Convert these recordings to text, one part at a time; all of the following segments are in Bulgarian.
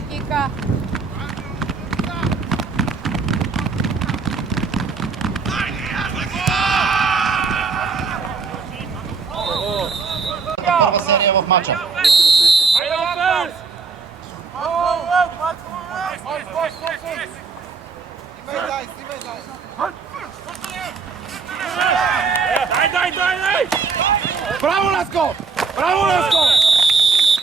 Кика. Първа серия в матча. Дай! Браво, Ласко! Браво, Ласко!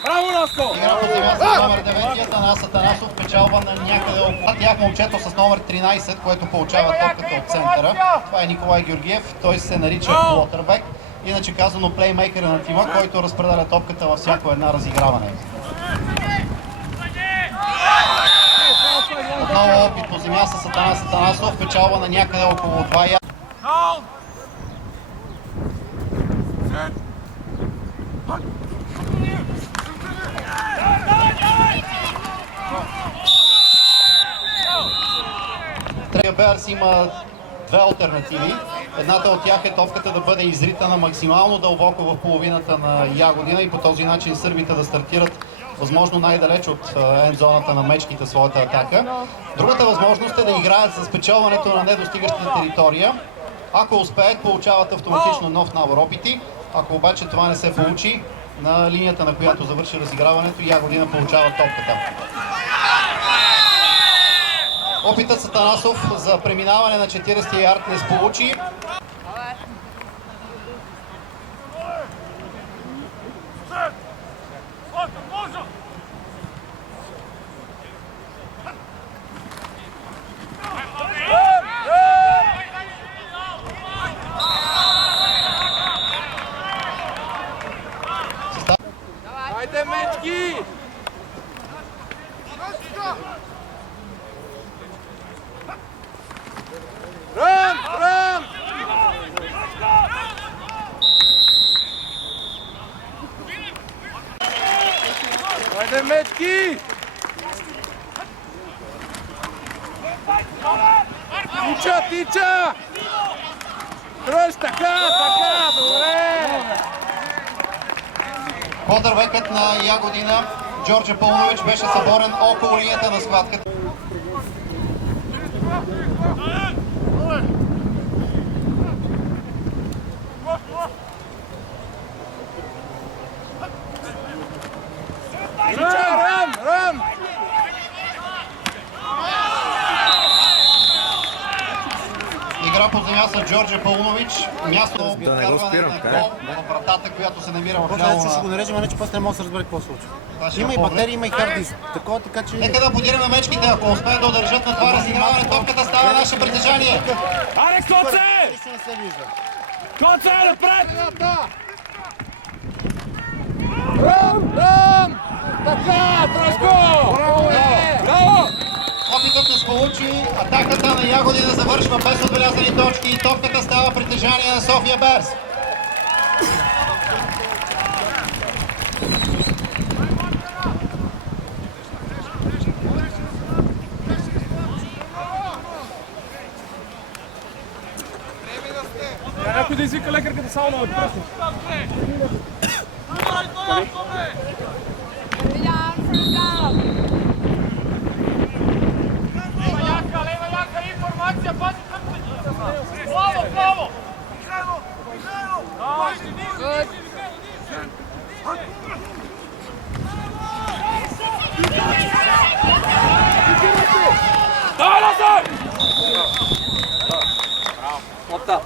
Браво, Ласко! Игра по земя с номер 9, Атанас Атанасов, печалба на някъде около тях момчето с номер 13, което получава топката от центъра. Това е Николай Георгиев, той се нарича квотербек, иначе казано плеймейкъра на тима, който разпределя топката във всяко една разиграване. Отново опит по земя с Атанас Атанасов, печалба на някъде около 2 ярда. Беърс има две алтернативи. Едната от тях е топката да бъде изритана максимално дълбоко в половината на Ягодина и по този начин сърбите да стартират възможно най-далеч от ендзоната на мечките своята атака. Другата възможност е да играят с спечелването на недостигащата територия. Ако успеят, получават автоматично нов набор опити. Ако обаче това не се получи, на линията, на която завърши разиграването, Ягодина получава топката. Опитът с Атанасов за преминаване на 40 ярд не сполучи. Хайде, мечки! Ръм! Хайде, мечки! Тича! Дръж, така, добре! Квотербекът на Ягодина, Джорджа Пълнович, беше съборен около линията на схватката. Ръм! Игра по земя с Джорджа Пълнович. Място да не го спирам, в вратата, която се намира в ляво на... Ще го нарежем, а не че после не мога да се разбере какво се случва. Има и поглед. батерии, има и хард диск. Такова, така че... Нека да аплодираме мечките, ако успеят да удържат на това разиграване, топката става наше притежание. Алекс, Коце! Нищо не се вижда. Коце, напред! Ръм! Така, Трашко! Браво! Опитът не сполучи, атаката на Ягодина завършва без отбелязани точки и топката става притежание на София Берс. Някой да извика лекарката само на въпроси. Браво! Давай, Лазар! Опта!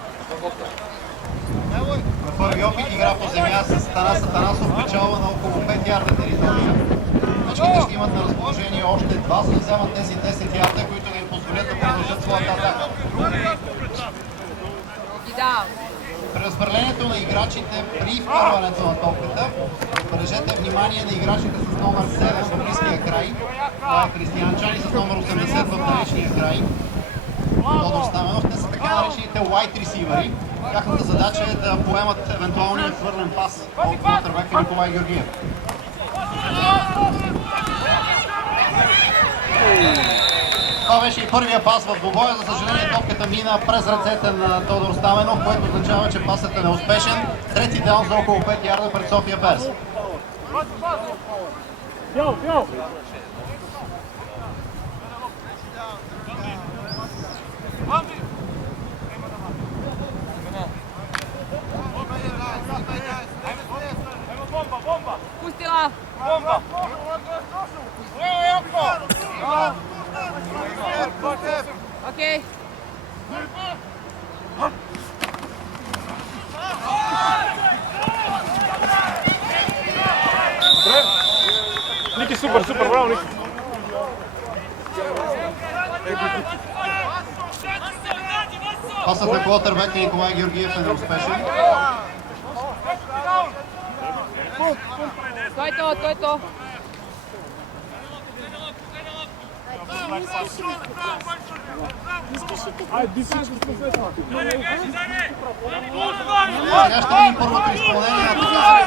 На първи опит игра по земя с Атанас Атанасов, печалба на около 5 ярда територия. Мечките ще имат на разположение още два, за да вземат тези 10 ярда, които да им позволят да продължат своята атака. При разпределението на играчите при вкарването на топката, обърнете внимание на играчите с номер 7 в близкия край. Това е Християнчани с номер 80 в далечния край. Тодор Стаменов. Те са така наречените wide receiver-и. Тяхната задача е да поемат евентуалния хвърлен пас от квотербека Николай Георгиев. Това беше и първия пас в двубоя. За съжаление, топката мина през ръцете на Тодор Стаменов, което означава, че пасът е неуспешен. Трети даун за около 5 ярда пред София Берс. Pustila! Okej. Niki, super, super, bravo, Niki. Пасът на квотербека Николай Георгиев е неуспешен. Той то. Сега ще видим първото изпълнение на това.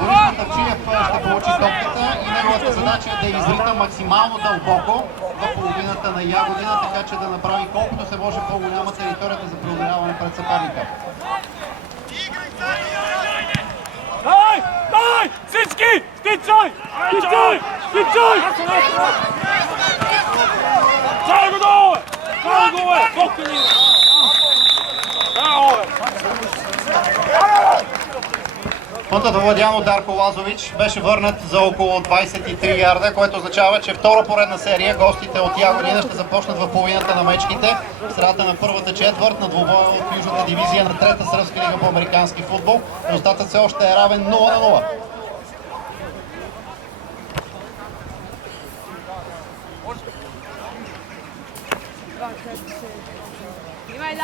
Борис Тапчиев ще получи топката и неговата задача е да изрита максимално дълбоко в половината на Ягодина, така че да направи колкото се може по-голяма територията за преодоляване пред съперника. Дай! Дай! Всички! Стичай! Стичай! Стичай! Чай го долу! Чай го долу! Колко ни! Браво, бе! Пънтът овладян от Дарко Лазович беше върнат за около 23 ярда, което означава, че втора поредна серия гостите от Ягодина ще започнат в половината на мечките в средата на първата четвърт на двубоя от Южната дивизия на трета сръбска лига по американски футбол. Резултатът все още е равен 0-0. Има 11.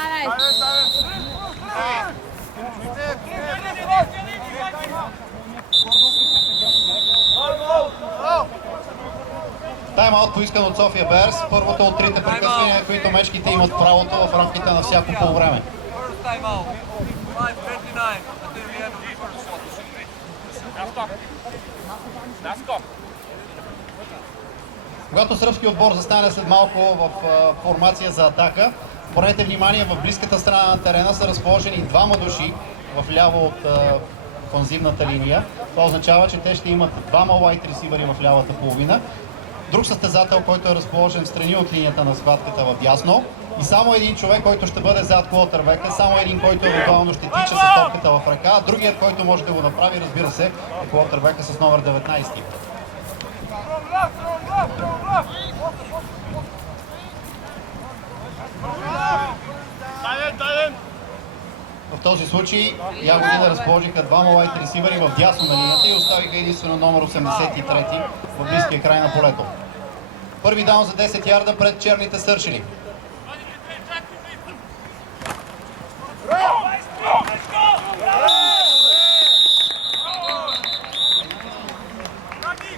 Тайм-аут поискан от София Берс. Първото от трите прекъсвания, които мечките имат правото в рамките на всяко полувреме. Когато сръбски отбор застане след малко в формация за атака, обърнете внимание, в близката страна на терена са разположени двама души в ляво от офанзивната линия. Това означава, че те ще имат двама лайт ресивъри в лявата половина, друг състезател, който е разположен в страни от линията на схватката в дясно и само един човек, който ще бъде зад квотербека, само един, който евентуално ще тича с топката в ръка, а другият, който може да го направи, разбира се, е квотербека с номер 19. В този случай Ягодина разположиха двама лайт ресивъри в дясно на линията и оставиха единствено номер 83 в близкия край на полето. Първи даун за 10 ярда пред черните стършели.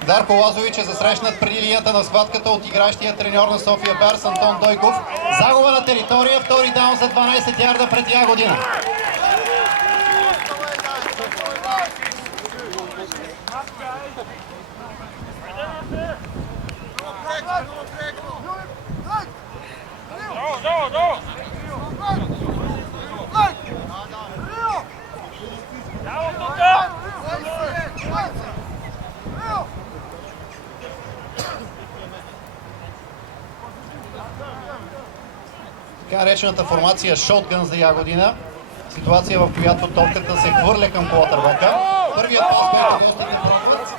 Дарко Лазович е засрещнат преди линията на схватката от игращия треньор на София Берс Антон Дойков. Загуба на територия, втори даун за 12 ярда пред Ягодина. Така наречената формация шотгън за Ягодина. Ситуация, в която топката се хвърля към квотербека. Първият пас, който гостите пробват.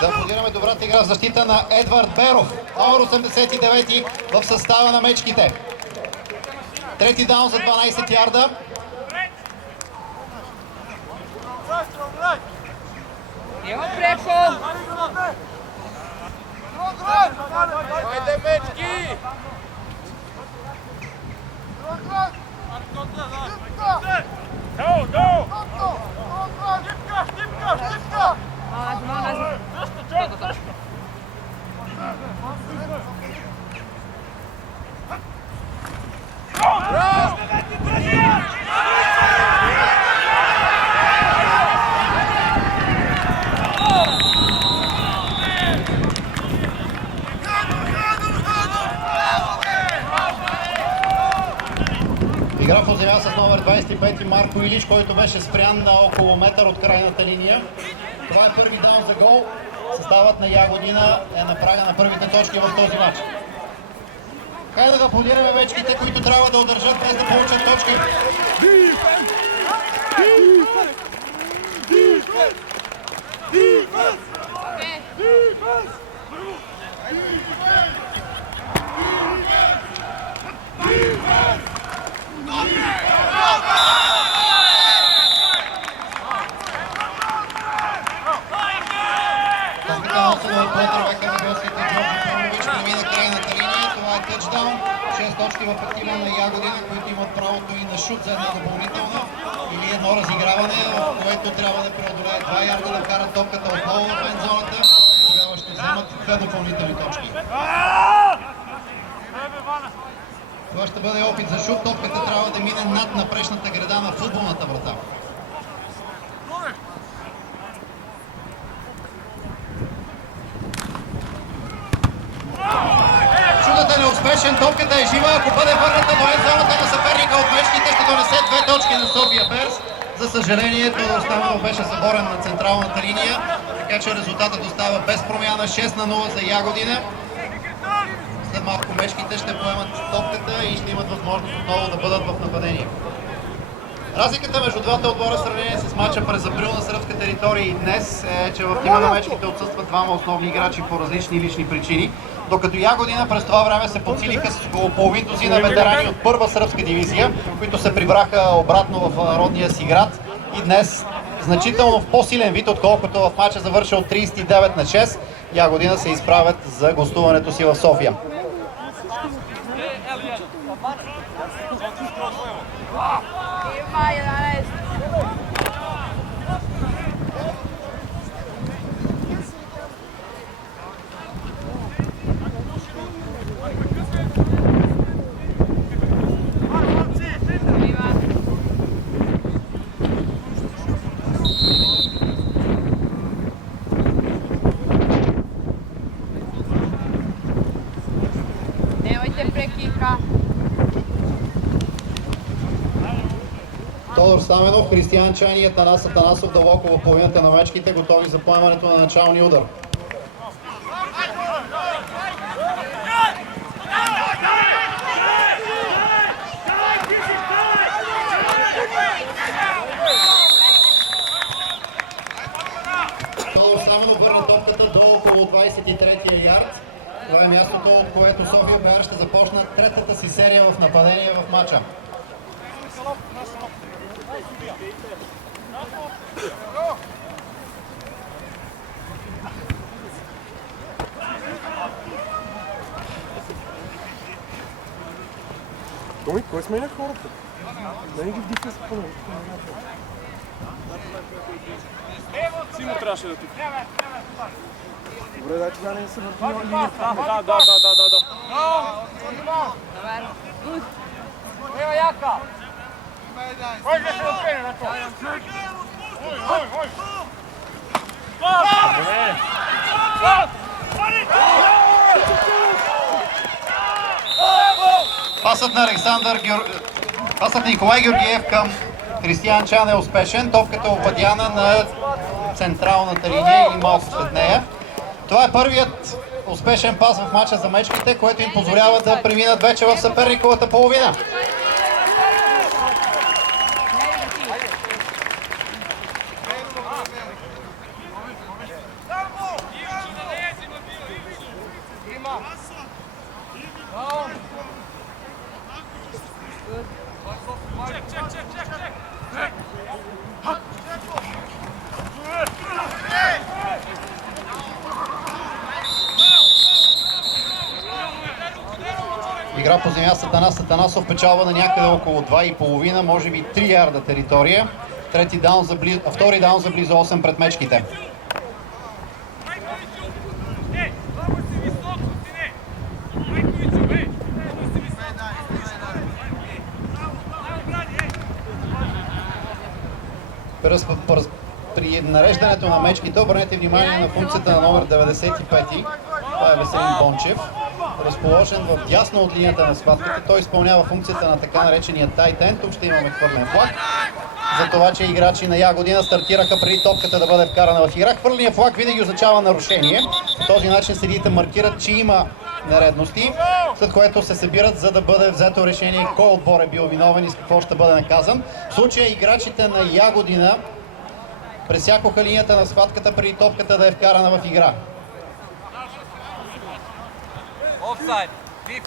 Да аплодираме добрата игра в защита на Едвард Беров, номер 89 в състава на мечките. Трети даун за 12 ярда. Evo preko! Ajde, mečki! Go, go! Malo nazad. Tako. Игра в земя борба с номер 25 Марко Илич, който беше спрян на около метър от крайната линия. Това е първи даун за гол. Съставът на Ягодина е на прага на първите точки в този матч. Хайде да аплодираме мечките, които трябва да удържат без да получат точки. Тъчдаун, 6 точки в актива на Ягодина, които имат правото и на шут за една допълнителна или едно разиграване, в което трябва да преодолее 2 ярда, да вкарат топката отново в ендзоната и тогава ще вземат 2 допълнителни точки. Това ще бъде опит за шут, топката трябва да мине над напречната града на футболната врата. Шутът е неуспешен, топката е жива, ако бъде върната до ендзоната на съперника от мечките, ще донесе 2 точки на София Берс. За съжаление, Тодор Стаменов беше съборен на централната линия, така че резултатът остава без промяна, 6-0 за Ягодина. След малко мечките ще поемат топката и ще имат възможност отново да бъдат в нападение. Разликата между двата отбора в сравнение с матча през април на сръбска територия и днес е, че в тима на мечките отсъстват двама основни играчи по различни лични причини, докато Ягодина през това време се подсилиха с около половин дузина ветерани от първа сръбска дивизия, които се прибраха обратно в родния си град и днес значително в по-силен вид, отколкото в матча завършил 39-6, Ягодина се изправят за гостуването си в София. Има 11. Nemojte prekika. Тодор Стаменов, Християн Чайни и Атанас Атанасов дълбоко в половината на мечките, готови за поемането на началния удар. Тодор Стаменов върна топката до около 23-я ярд. Това е мястото, от което София БР ще започнат третата си серия в нападение в матча. Томи, кой сменя хората? Да не ги вдихне с пълно. Симо трябваше да ти. Добре, дай тогава не се върти на линия. Да. Добре. Good. Evo Jaka! Može se okrene na to! Oj! Пасът на Николай Георгиев към Християн Чан е успешен. Топката е обадяна на централната линия или малко след нея. Това е първият успешен пас в матча за мечките, което им позволява да преминат вече в съперниковата половина. Игра по земя с Атанас Атанасов, печалба на някъде около 2,5, може би 3 ярда територия. Втори даун за близо 8 пред мечките. При нареждането на мечките обърнете внимание на функцията на номер 95. Това е Веселин Бончев. разположен в дясно от линията на схватката. Той изпълнява функцията на така наречения tight end. Тук ще имаме хвърлен флаг. За това, че играчи на Ягодина стартираха преди топката да бъде вкарана в игра. Хвърления флаг винаги означава нарушение. По този начин съдиите маркират, че има нередности, след което се събират, за да бъде взето решение кой отбор е бил виновен и с какво ще бъде наказан. В случая играчите на Ягодина пресякоха линията на схватката преди топката да е вкарана в игра.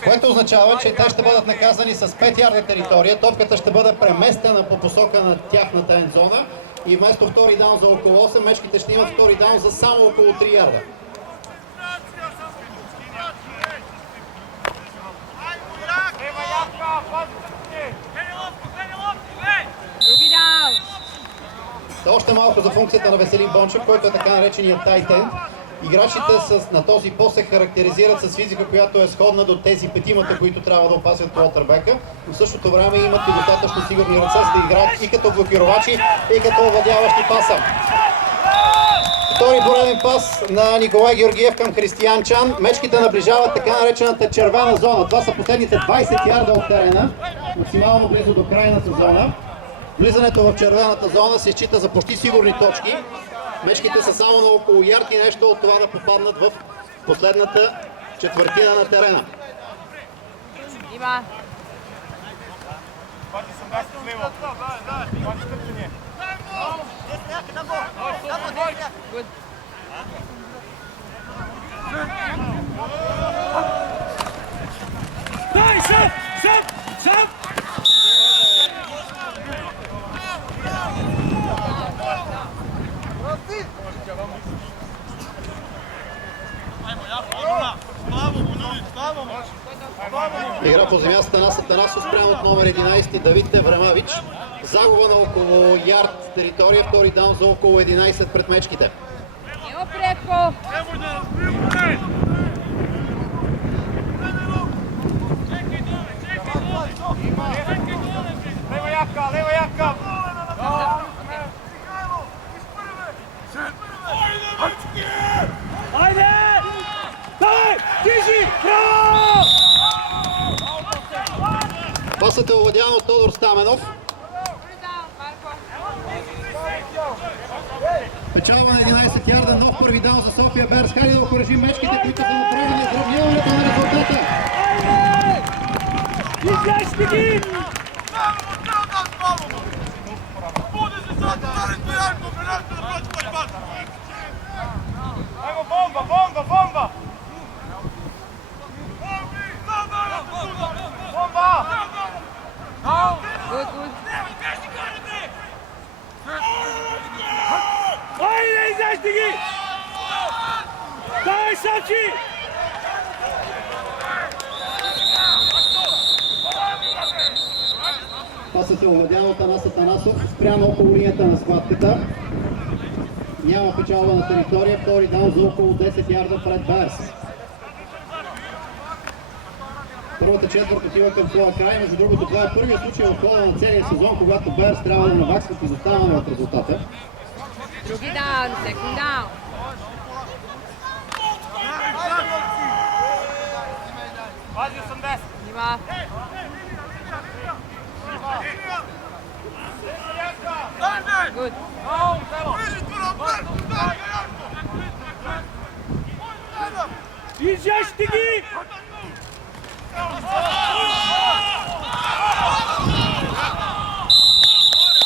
Което означава, че те ще бъдат наказани с 5 ярда територия. Топката ще бъде преместена по посока на тяхната ендзона и вместо втори даун за около 8, мечките ще имат втори даун за само около 3 ярда. Други даун. Още малко за функцията на Веселин Бончев, който е така наречения tight end. Играчите на този пост се характеризират с физика, която е сходна до тези петимата, които трябва да опасят квотербека, но в същото време имат и достатъчно сигурни ръце, за да играят и като блокировачи, и като овладяващи паса. Втори пореден пас на Николай Георгиев към Християн Чан. Мечките наближават така наречената червена зона. Това са последните 20 ярда от терена, максимално близо до крайната зона. Влизането в червената зона се счита за почти сигурни точки. Мечките са само на около ярд и нещо от това да попаднат в последната четвъртина на терена. Има. Good. Дай, шап! Шап! Шап! Игра по земя Станас Атанасов спрямо от номер 11 Давид Евремавич. Загуба на около ярд територия, втори даун за около 11 пред мечките. Има преко. Лева яка! Айде! Дай! Тижи! Браво! Пасът е овладян от Тодор Стаменов. Печалба на 11 ярда, нов първи даун за София Берс. Хайде да окоръжим мечките, които са направени изравняването на резултата. Изящи ги! Bomba! Good, good. Айде, изящи ги! Дай, Сачи! Пасът е овладян от Анас Атанасов, спрямо около линията на схватката. Няма печалба на територия, втори даун за около 10 ярда пред Берс. Първата четвърт отива към своя край, между другото това е първият случай в хода на целия сезон, когато Берс трябва да наваксват изоставане от резултата. Други даун, секунд даун. Пази 80! Има. Good. Изящи ги!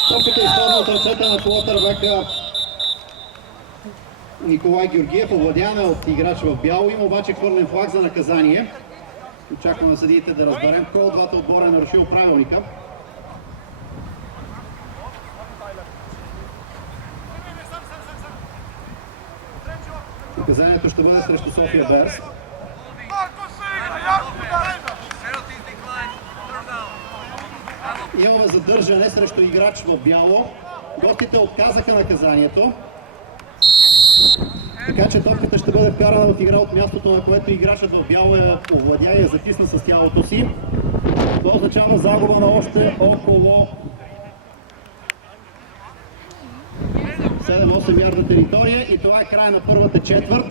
Топката изпадна от ръцете на квотербека Николай Георгиев, овладяна от играч в бяло. Има обаче хвърлен флаг за наказание. Очакваме съдиите да разберем кой от двата отбора е нарушил правилника. Наказанието ще бъде срещу София Берс. Имаме задържане срещу играч в бяло. Гостите отказаха наказанието. Така че топката ще бъде вкарана в игра от мястото, на което играчът в бяло е овладя и е затисна с тялото си. Това означава загуба на още около 7-8 ярда територия и това е края на първата четвърт.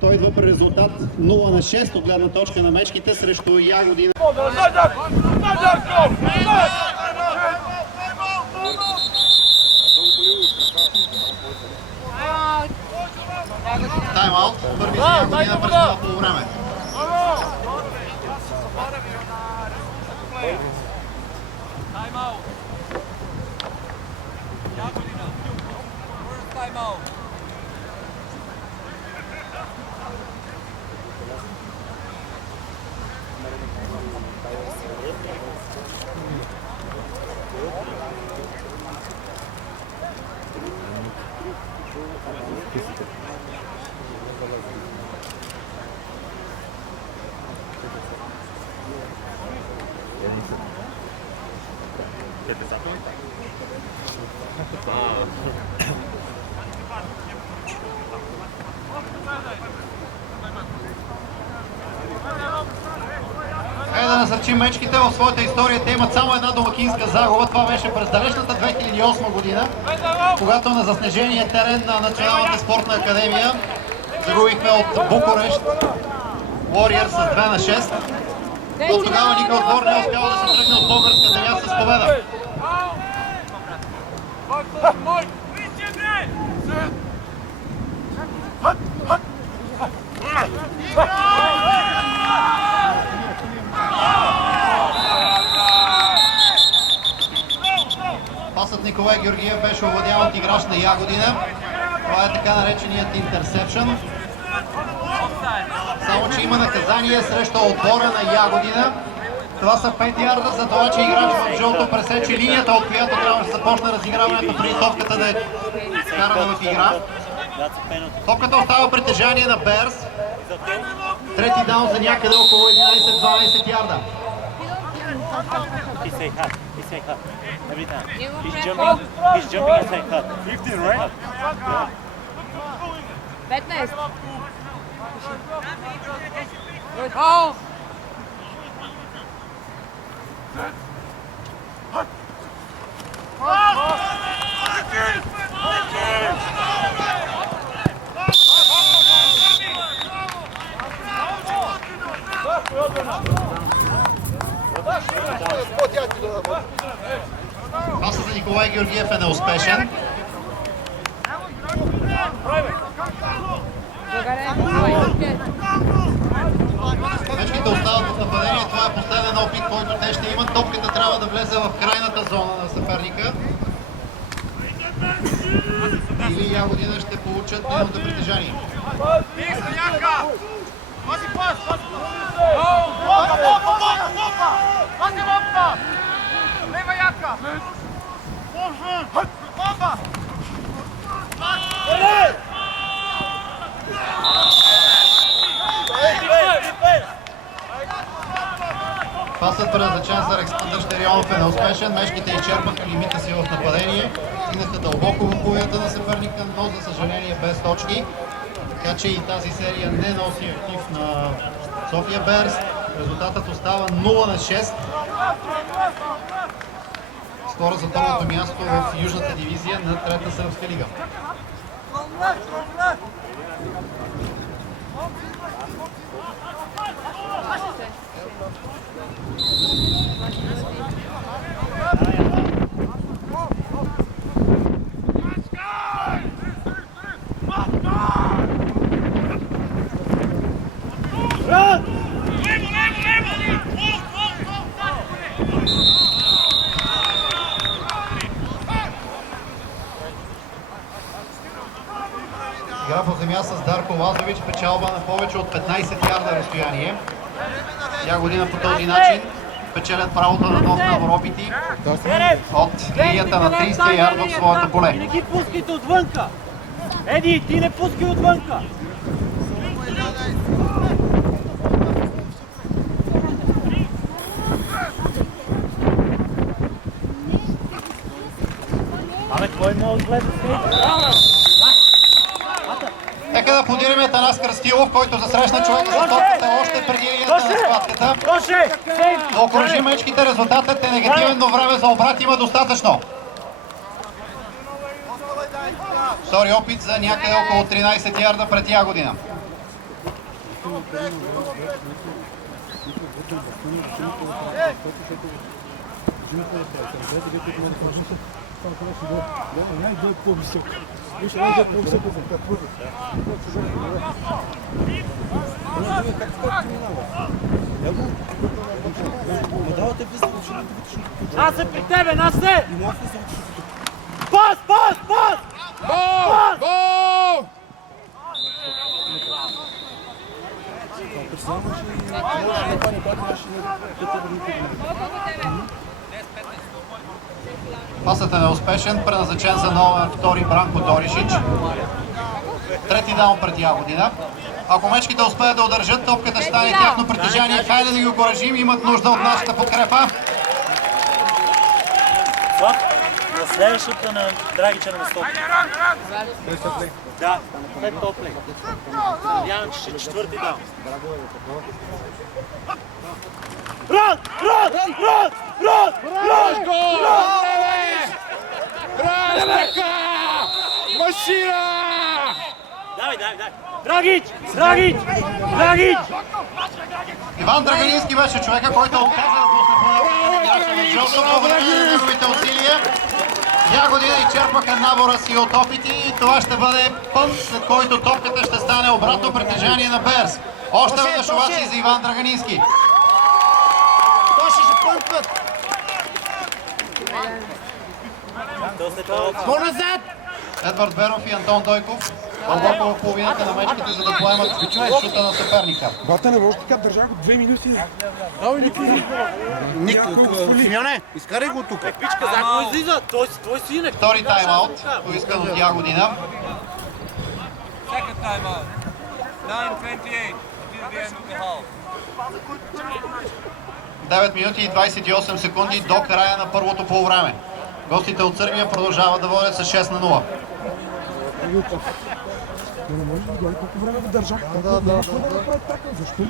Той идва при резултат 0-6 от гледна точка на мечките срещу Ягодина. Тайм-аут. Първи за Ягодина през това полувреме. Да насърчим мечките в своята история. Те имат само една домакинска загуба. Това беше през далечната 2008 година, когато на заснежения терен на Националната спортна академия загубихме от Букурещ Warriors с 2-6. От тогава никой отбор не е успял да се тръгне от българска земя с победа. Пасът Николай Георгиев беше овладян от играч на Ягодина. Това е така нареченият интерсепшън. Само че има наказание срещу отбора на Ягодина. Това са 5 ярда за това, че играч в жълто пресече линията, от която трябваше да започне разиграването преди топката да е вкарана в игра. Топката остава притежание на Берс. Трети даун за някъде около 11-12 ярда. He say cut. He say cut. Every time. He's jumping and saying cut. 15, right? 15. Good. Oh. Пасът за Николай Георгиев е неуспешен. Мечките остават в нападение. Това е последен опит, който те ще имат. Топката трябва да влезе в крайната зона на съперника. Или Ягодина ще получат нейното притежание. Лева яка! Бомба! Пасът предназначен за Александър Щерионов е неуспешен. Мечките изчерпаха лимита си в нападение. Стигнаха дълбоко в половината на съперника, но за съжаление без точки. Така че и тази серия не носи актив на София Берс. Резултатът остава 0-6. Скоро за първото място в Южната дивизия на Трета сръбска лига. Игра по земя с Дарко Лазович, печалба на повече от 15 ярда разстояние. Ягодина по този начин печелят правото на нов набор опити от линията на 30 ярда в своето поле. Не ги пускайте отвънка! Еди, ти не пускай отвънка! Абе, кой може да гледа Нека да аплодираме Атанас Кръстилов, който засрещна човека за топката още преди линията на схватката. Да окружи мечките, резултатът е негативен, но време за обрат има достатъчно. Втори опит за някъде около 13 ярда пред Ягодина. Насе при тебе, Насе! Пас, пас, пас! Пас! Гол! Пасът е неуспешен, предназначен за номер втори Бранко Доришич. Трети даун пред Ягодина. Ако мечките успеят да удържат, топката ще стане тяхно притежание. Хайде да ги окуражим, имат нужда от нашата подкрепа. Това на следващата на Драгича на место. Да, след топле. Надявам, че ще е четвърти даун. Ран! Ран! Ран! Ран! Ран! Гол! Разлика! Машина! Давай, давай, давай. Драгич! Драгич! Драгич! Иван Драганински беше човека, който оказа да пусне по играча на Джосо. Благодаря на неговите усилия. Ягодина изчерпаха набора си от опити и това ще бъде пънт, след който топката ще стане обратно притежание на Берс. Още веднъж овации за Иван Драганински. Тоши ще пънтват! По-назад! Едвард Беров и Антон Дойков дълбоко в половината на мечките, за да поемат шута на съперника. Бата, не може така държа го 2 минути. Симеоне, изкарай го тук. Пичка, за кой излиза? Той си инак. Втори тайм-аут, поискан от Ягодина. Second time out. 9:28 until the end of the half. 9 минути и 28 секунди до края на първото полувреме. Гостите от Сърбия продължават да водят с 6 на 0. Не може да видя колко време го държах. Да направи така. Защо?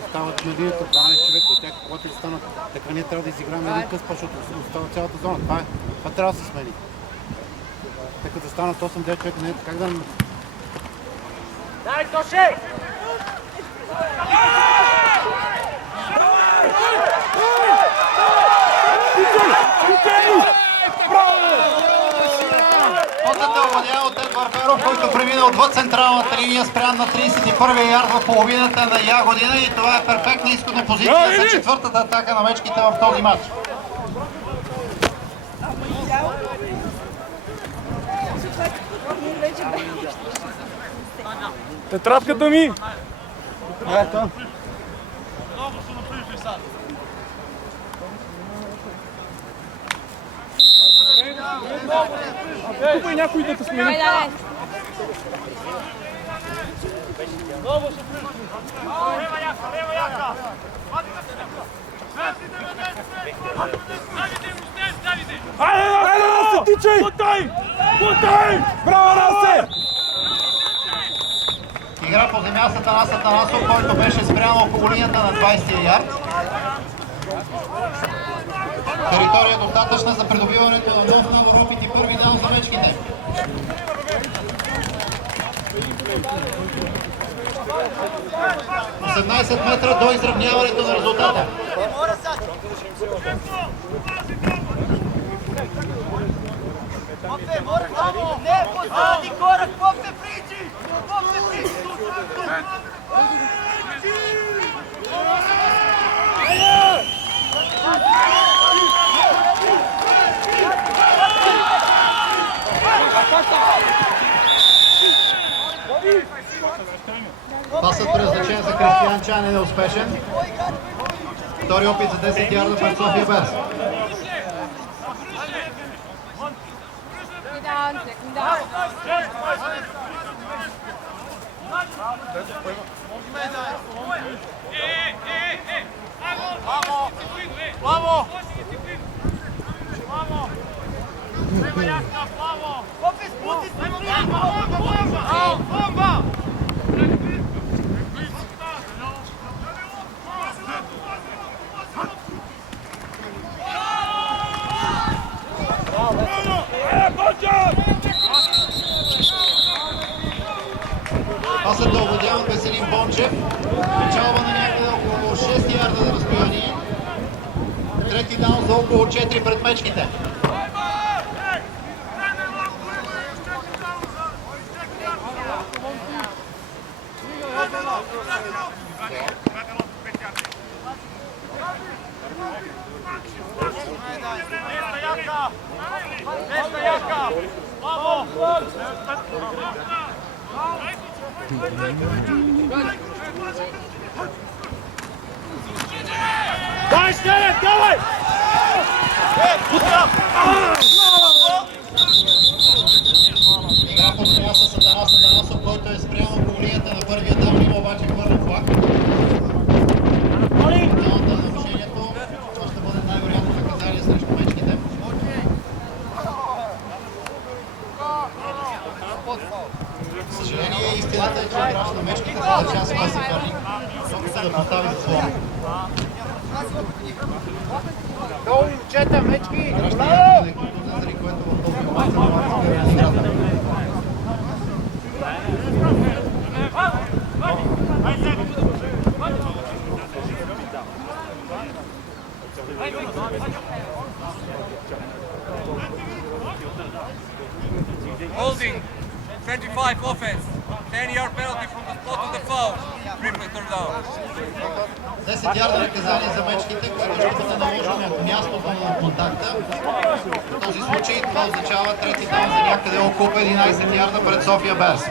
Застават на линията 12 човека от тях, когато ще станат. Така ние трябва да изиграем един къс, защото остава цялата зона. Това трябва да се смени. Така да станат 8-9 човека, не е как да... Дай, Тоше! Отът е овладян от Едвард Беров, който премина отвъд централната линия, спрян на 31-я ярд в половината на Ягодина и това е перфектна изходна позиция за четвъртата атака на мечките в този матч. Тетрадката ми! Тук е някой да те смени. Лева яка! Айде, Расе, тичай! Бутай! Бутай! Браво, Расе! Игра по земя с Атанас Атанасов, който беше спрян около линията на 20-я ярд. Територия достатъчна за придобиването на нов набор опит и първи даун за мечките. – 18 метра до изравняването на резултата. Не, позади корак, попе приđi! Попе приđi! Пасът предназначен за Кристиян Чан е неуспешен. Втори опит за 10 ярда пред София Берс. Second down. Bravo! Popis, puti se bomba! Пасът овладява Веселин Бончев. Печалба на някъде около 6 ярда на разстояние. Трети даун за около 4 пред мечките. Дай, Стелев, давай! Игра под това с Атанасов, който е спрямо по линията на първия даун, има обаче хвърлен флаг. Даунта на нарушението, това ще бъде най-вероятно наказание срещу мечките. За съжаление, истината е, че играч на мечките тази част това се хвърли. Опита да постави заслон. Долу, момчета, мечки! Играч на някъде е контузен, заради което в този момент не играта. Holding, 25 offense, 10-yard penalty from the spot of the foul, triple third down. 10 ярда наказание за мечките, които ще бъде наложено от мястото на контакта. В този случай това означава трети даун за някъде около 11 ярда пред София Берс.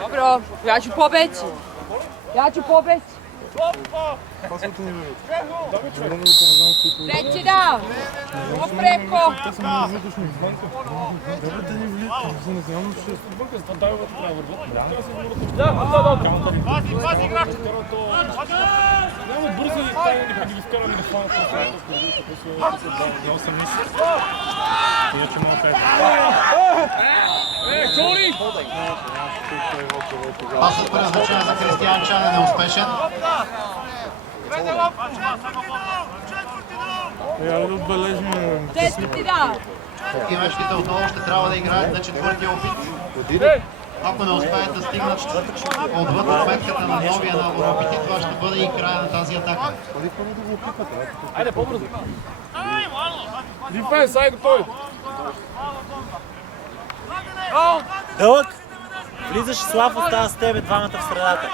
Dobro, ja ću pobeći. Ja ću pobeći. Treći down. Opreko. Пази, играч! Няма бързо и тайно да ги изкараме да хванат на това. Много съм мисля. Иначе мога да кажа. Пасът предназначен за Кристиян Чан е неуспешен. Četvrti down. И мечките отново ще трябва да играят на четвъртия опит. Ако не успеят да стигнат отвъд отметката на новия набор опити, това ще бъде и края на тази атака. Айде, по-бързо. Дифенс, ай готови. Дълъг! Влизаш Слав, остава с тебе двамата в средата.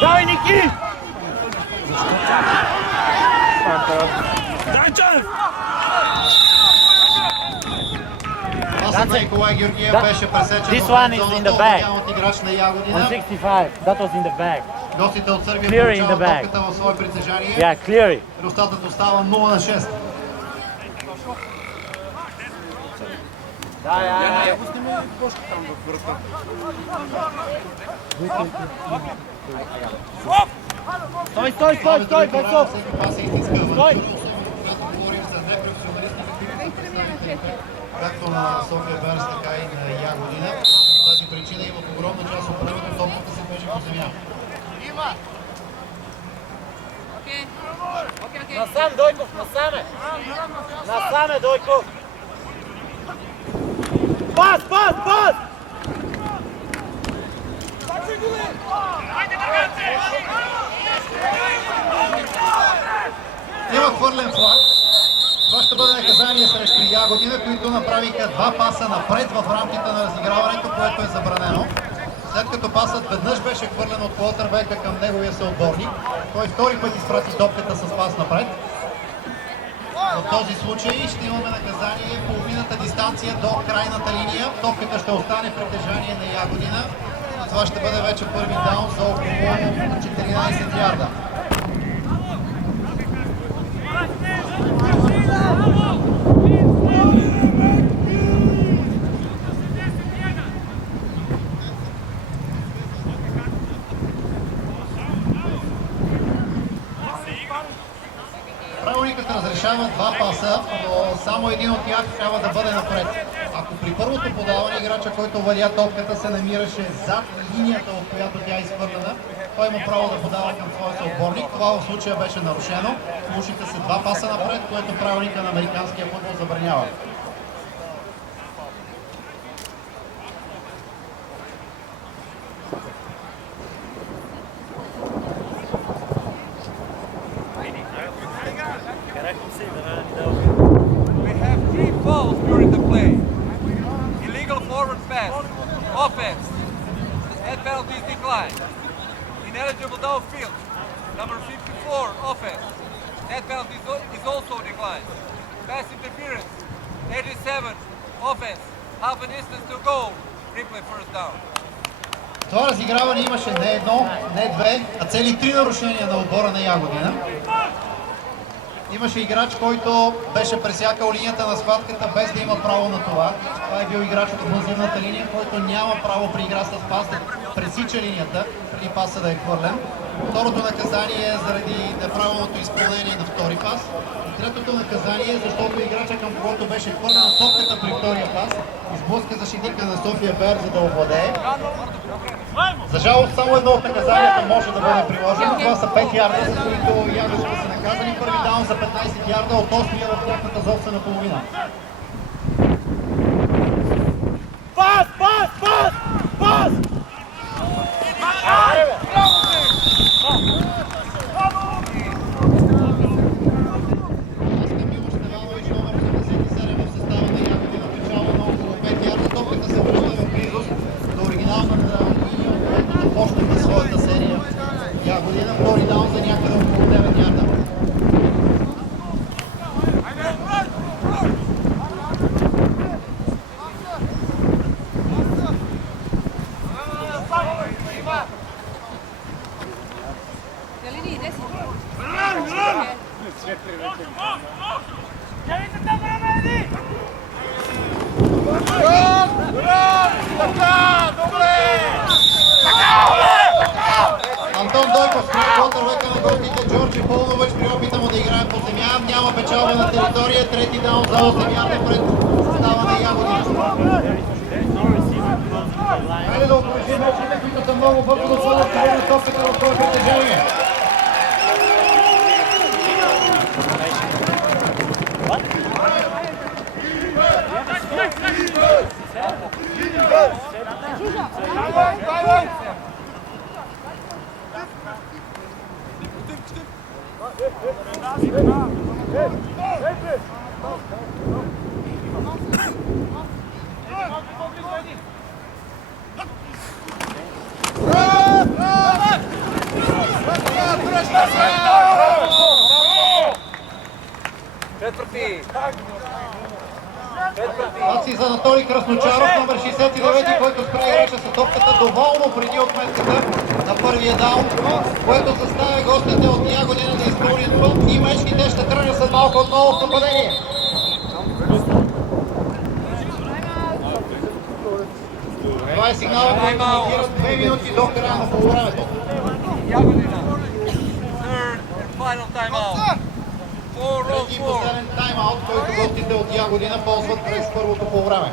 Давай, Ники! Данчев! Пасът на Николай Георгиев беше пресечен This one is in the bag. от играч на Ягодина. 165, that was in the bag. Гостите от Сърбия Clear in the получават bag. топката в свое притежание. Yeah, clear it. Резултатът остава 0-6. Стой, стой, стой, стой, Байцов! Това се истинска авантюра, когато говорим за непрофесионалистите, както на София Берс, така и на Ягодина. По тази причина и в огромна част от времето топката се беше по земя. Насам, Дойков, насаме! Насаме, Дойков! Пас, пас, пас! Има хвърлен флаг. Това ще бъде наказание срещу Ягодина, които направиха два паса напред в рамките на разиграването, което е забранено. След като пасът веднъж беше хвърлен от квотербека към неговия съотборник, той втори път изпрати топката с пас напред. В този случай ще имаме наказание половината дистанция до крайната линия. Топката ще остане в притежание на Ягодина. това ще бъде вече първи даун за около 14 ярда. Правилникът разрешава два паса, но само един от тях трябва да бъде напред. Ако при първото подаване играча, който владя топката, се намираше зад линията, от която тя е изхвърлена, той има право да подава към своя съотборник. Това в случая беше нарушено. Получиха се два паса напред, което правилника на американския футбол забранява. We have 3 fouls during the play. Illegal forward pass, offense, head penalties declined. Ineligible downfield, number 54, offense, head penalty is also declined. Pass interference, 87, offense, half a distance to goal, replay first down. Това разиграване имаше не едно, не две, а цели 3 нарушения на отбора на Ягодина. Имаше играч, който беше пресякал линията на схватката без да има право на това. Това е бил играч от офанзивната линия, който няма право при игра с пас да пресича линията, преди паса да е хвърлен. Второто наказание е заради неправилното изпълнение на втори пас. И третото наказание е защото играча, към когото беше хвърлена топката при втория пас, изблъска защитника на София Беар, за да овладее. За жалост, само едно от наказанията може да бъде приложено. Това са 5 ярда, за които Ягодите са наказани. Първи даун за 15 ярда от 8-я в тяхната собствена половина. Пас, пас, пас, пас! Започнахме своята серия. Ягодина, втори даун за някъде около 9 ярда. Антон Дойков, квотербека на гостите Джорджи Пълнович при опита му да играе по земя. Няма печалба на територия. Трети даун за 8 ярда пред състава на Ягодина. Хайде да окружим мечите, които са много бързо да слагат на топката в това притежение. Акции за Анатолий Красночаров, номер 69, който спря играча с топката доволно преди отметката на първия даун, което заставя гостите от Ягодина да изпълнят път и мечките ще тръгнат след малко отново в нападение. Това е сигналът, който коментират 2 минути до края на полувремето. Ягодина, third and final timeout. Трети и последен тайм-аут, който гостите от Ягодина ползват през първото полувреме.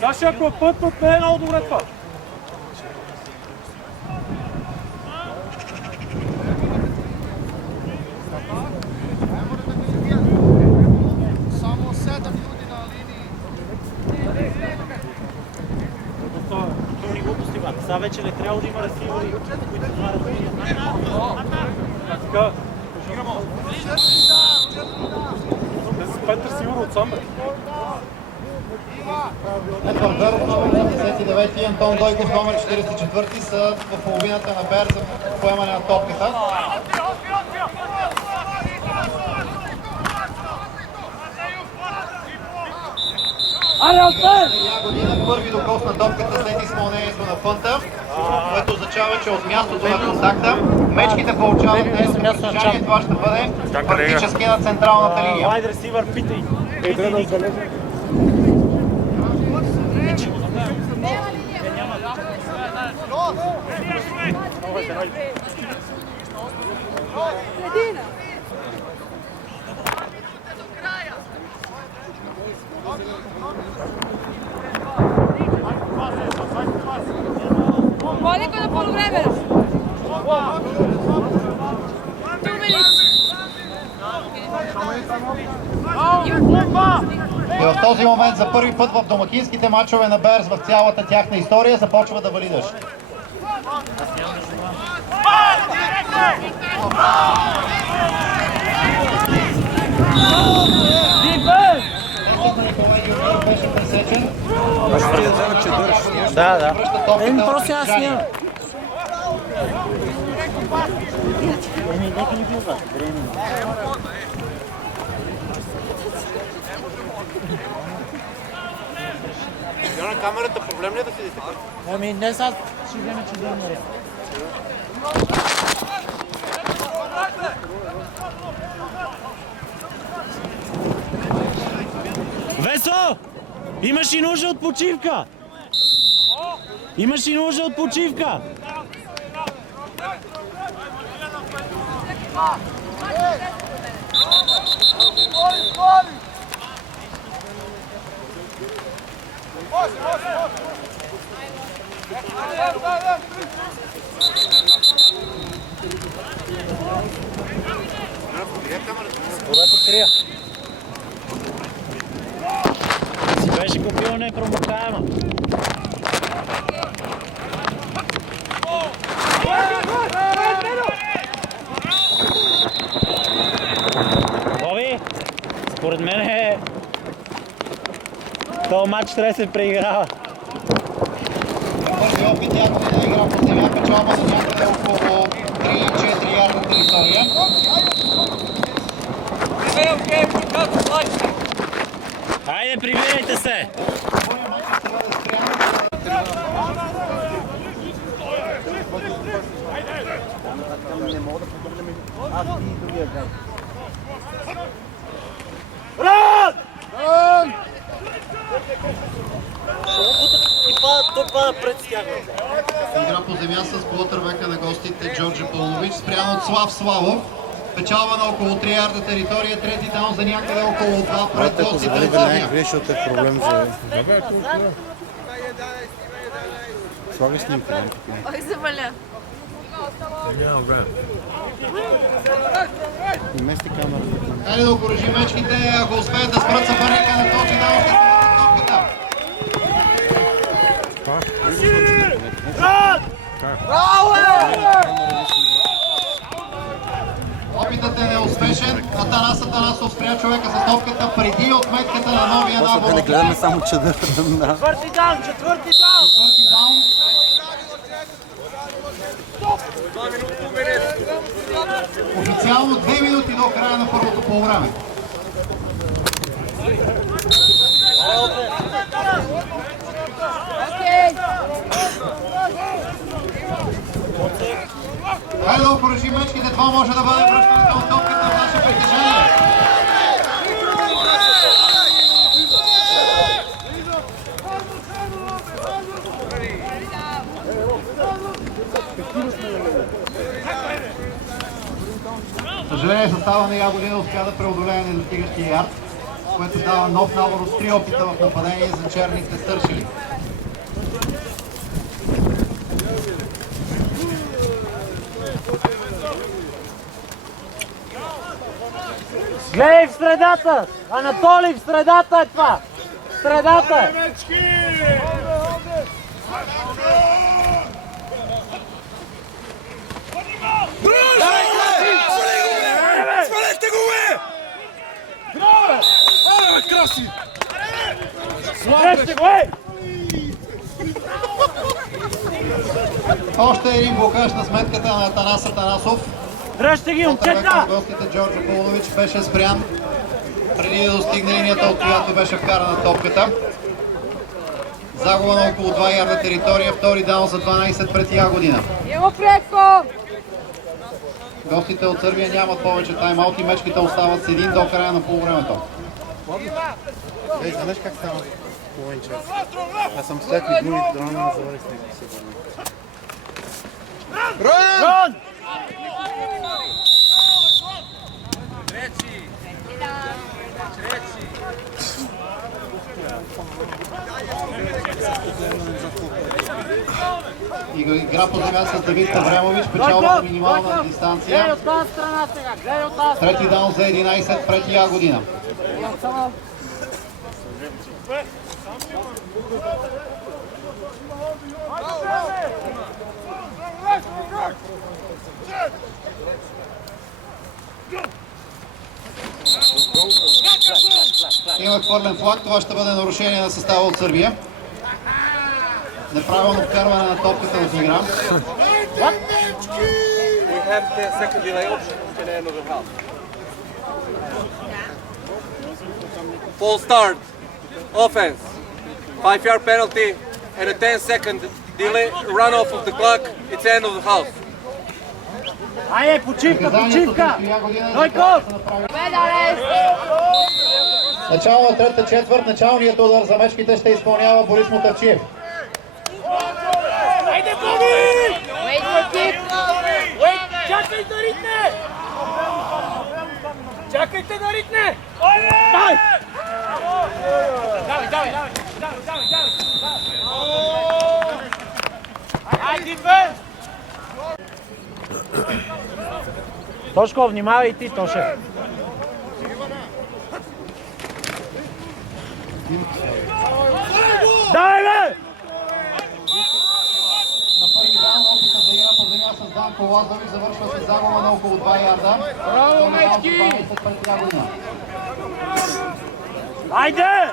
Саша, ако път не е много добре това. Само 7 ljudi na liniji. Това ни глупости, бат. Сега вече не трябва да има ресивери, които отварят линията. Така. Петър сигурно от сам, бе. Петър Веров, номер 59 и Антон Дойков, номер 44 са в половината на Бер за поемане на топката. Ягодина първи докосна топката след изпълнението на фънта, което означава, че от мястото на контакта мечките получават днес разрешение. Това ще бъде практически на централната линия. Вайд ресивър, питай. Koliko na poluvremenu? И в този момент за първи път в домакинските мачове на Берс в цялата тяхна история започва да вали дъжд. Беше пресечен. Да. Просто аз снимам. На камерата проблем ли е да седи така? Ами не сега ще вземе, че да умре. Весо! Имаш и нужда от почивка! Имаш и нужда от почивка! Куда подкрия? Си беше купил непромокаема. Боби, според мен този матч трябва да се преиграва. Първи опит Ягодина игра по земя, печалба на някъде около 3-4 ярда територия. Хайде, прибирайте се! Игра по земя с квотърбека на гостите Джорджи Павлович, спрян от Слав Славов. Печалба на около 3 ярда територия, трети даун за някъде около 2 пред гостите от София. Защото е проблем за... Слагай снимка. Ой, заваля. И мести камерата. Хайде да окоръжи мечките, ако успеят да спрат съперника на този даун, ще спрат топката. Опитът е неуспешен. Атанас Атанасов спря човека с топката преди отметката на новия набор. Да не гледаме само чадър. Четвърти даун! Четвърти даун. Официално 2 минути до края на първото полувреме. Хайде да окоръжи мечките, това може да бъде връщането от топката в наше притежание. Съжаление, състава на Ягодина успя да преодолее недостигащия ярд, което дава нов набор от 3 опита в нападение за черните стършили. Гледай в средата! Анатолий, в средата е това! В средата! Свалете го, бе! Браво! Абе, краси! Дръжте го, ей! Още един блокаж на сметката на Атанас Атанасов. Дръжте ги, Контратакът на момчета! гостите Джорджо Павлович беше спрян преди да достигне линията, от която беше вкарана топката. Загуба на около 2 ярда територия, втори даун за 12 пред Ягодина. Ево преко! Гостите от Сърбия нямат повече тайм-аут и мечките остават с един до края на полувремето. Ей, знаеш как стана половин час? Аз съм след и думи, да не заварих с него се върна. Рон! Игра по земя с Давид Авремович, печалба на минимална дистанция. Трети даун за 11 пред Ягодина. Има хвърлен флаг, това ще бъде нарушение на състава от Сърбия. Неправилно вкарване на топката в игра. We have the second delay option at the end of the half. Full start. Offense. 5-yard penalty and a 10-second delay run off of the clock. It's the end of the half. Айде, почивка, Наказанието почивка! срещу Ягодина е Дойков! начало на трета четвърт, началният удар за мечките ще изпълнява Борис Мутавчиев. Айде, Боби! Чакай да ритне! Чакайте да ритне! Дай! Давай! Айде, дефенс! Тошко, внимавай и ти, Тоше. Дай, бе! На първи даун опита за игра по земя с Данко Лазаров завършва с загуба на около 2 ярда. Браво, мечки! 12 пред Ягодина. Айде!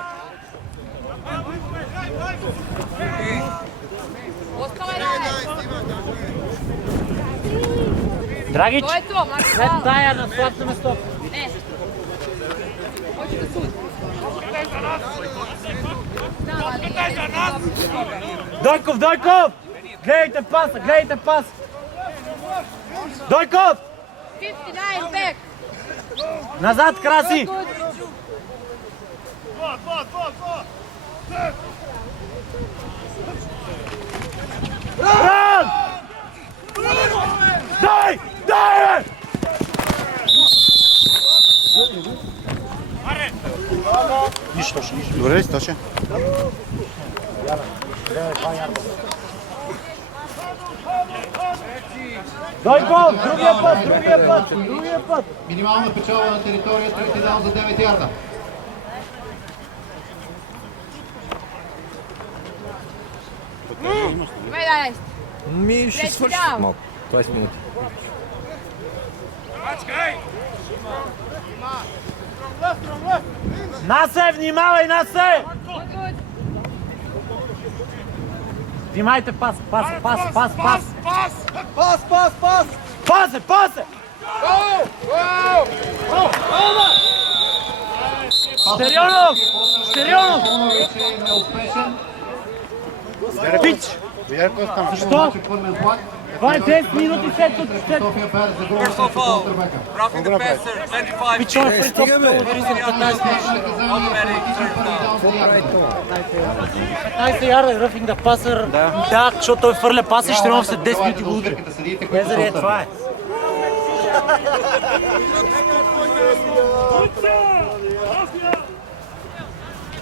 Драгич, То е това, Марко. след тая на слабото место. Не. Hoće da sudi. Дойков! Гледайте пас! Дойков! 59 back. Назад, Краси! Ран! Дай! Бе! Добре ли си, Тоше? Дойков! Другия път! Минимална печалба на територия, трети даун за 9 ярда. Има 11. Ми ще свърши малко. 20 минути. Насе, внимавай, Насе! Внимайте, пас! Пасе! Штерионов! Павлович е неуспешен. Пич! Видя ли какво стана? Защо? Хвърлен флаг. Това е 10 минути след София Бер за гол Personal срещу foul. контрбека. Roughing the passer. 25. Пичове при стига, бе. топката, удари за 15 ярда, ръфинг да пасър. Да, защото той фърля паса и Штерионов след 10 минути го удари. Не заради това е.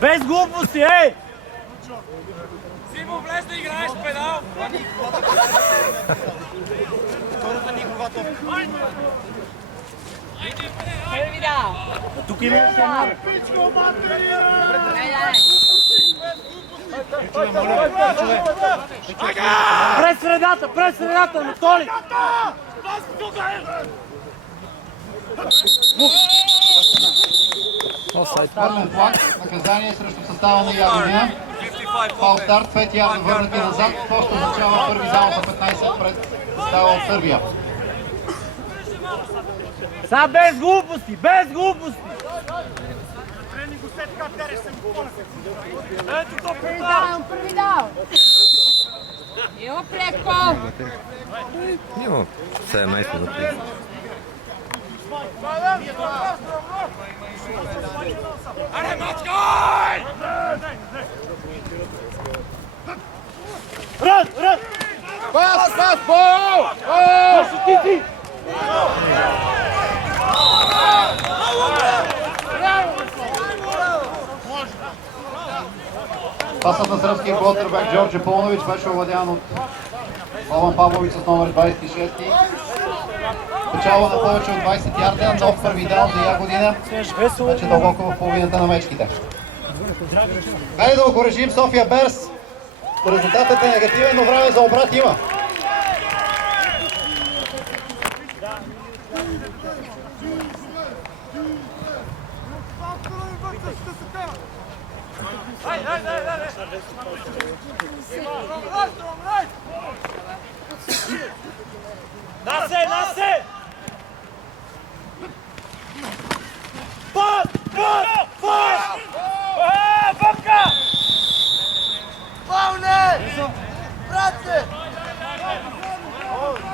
Без глупости, ей! Симо, влез да играеш педал. Prvi dao. Тук има още една. През средата, Анатолий! Офсайд. Върнен флаг, наказание срещу състава на Ягодина. 55 Фал offense. старт, 5 ярда върнати назад. Това ще означава първи заум за 15 пред състава от Сърбия. Са без глупости, без глупости! Prvi down. Evo preko. Няма 17 минути. Ръд, ръд! Пас, бол! Ти! Пасът на сръбския квотербек Джордже Полнович беше овладян от Оман Павлович с номер 26. Печало на повече от 20 ярда, нов първи даун за Ягодина. Вече дълбоко в половината на мечките. Хайде да окоръжим София Берс. Резултатът е негативен, но време за обрат има. Насе, насе! Пас! Пас! Пас! Бабка!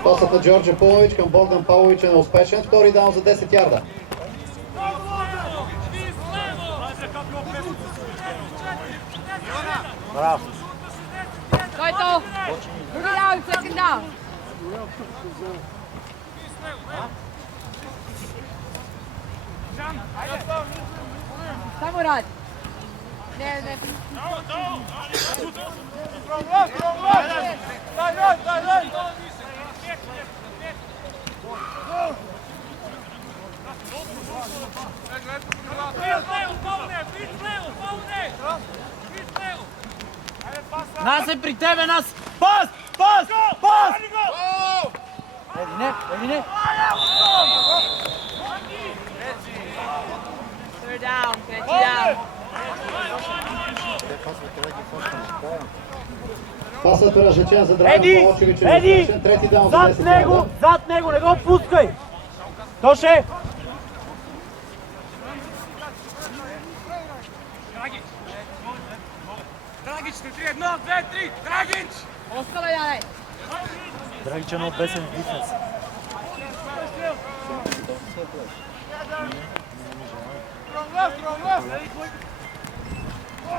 Пасът на Джордже Полнович към Богдан Павлович е неуспешен. Втори даун за 10 ярда. Браво! To je to. Drugi down, second down. Samo radi. Ne. Нас е при тебе, нас! Пас! Пас! Пас! Еди не! Third down, treći down. Пасът е различен за Драган Павлович. Еди! Трети даун за 10 ярда. Зад него, не го пускай! Тоше! Dragić, 3, 1, 2, 3, Dragić! Ostalo je dalej. Драгич е много бесен в дефенс.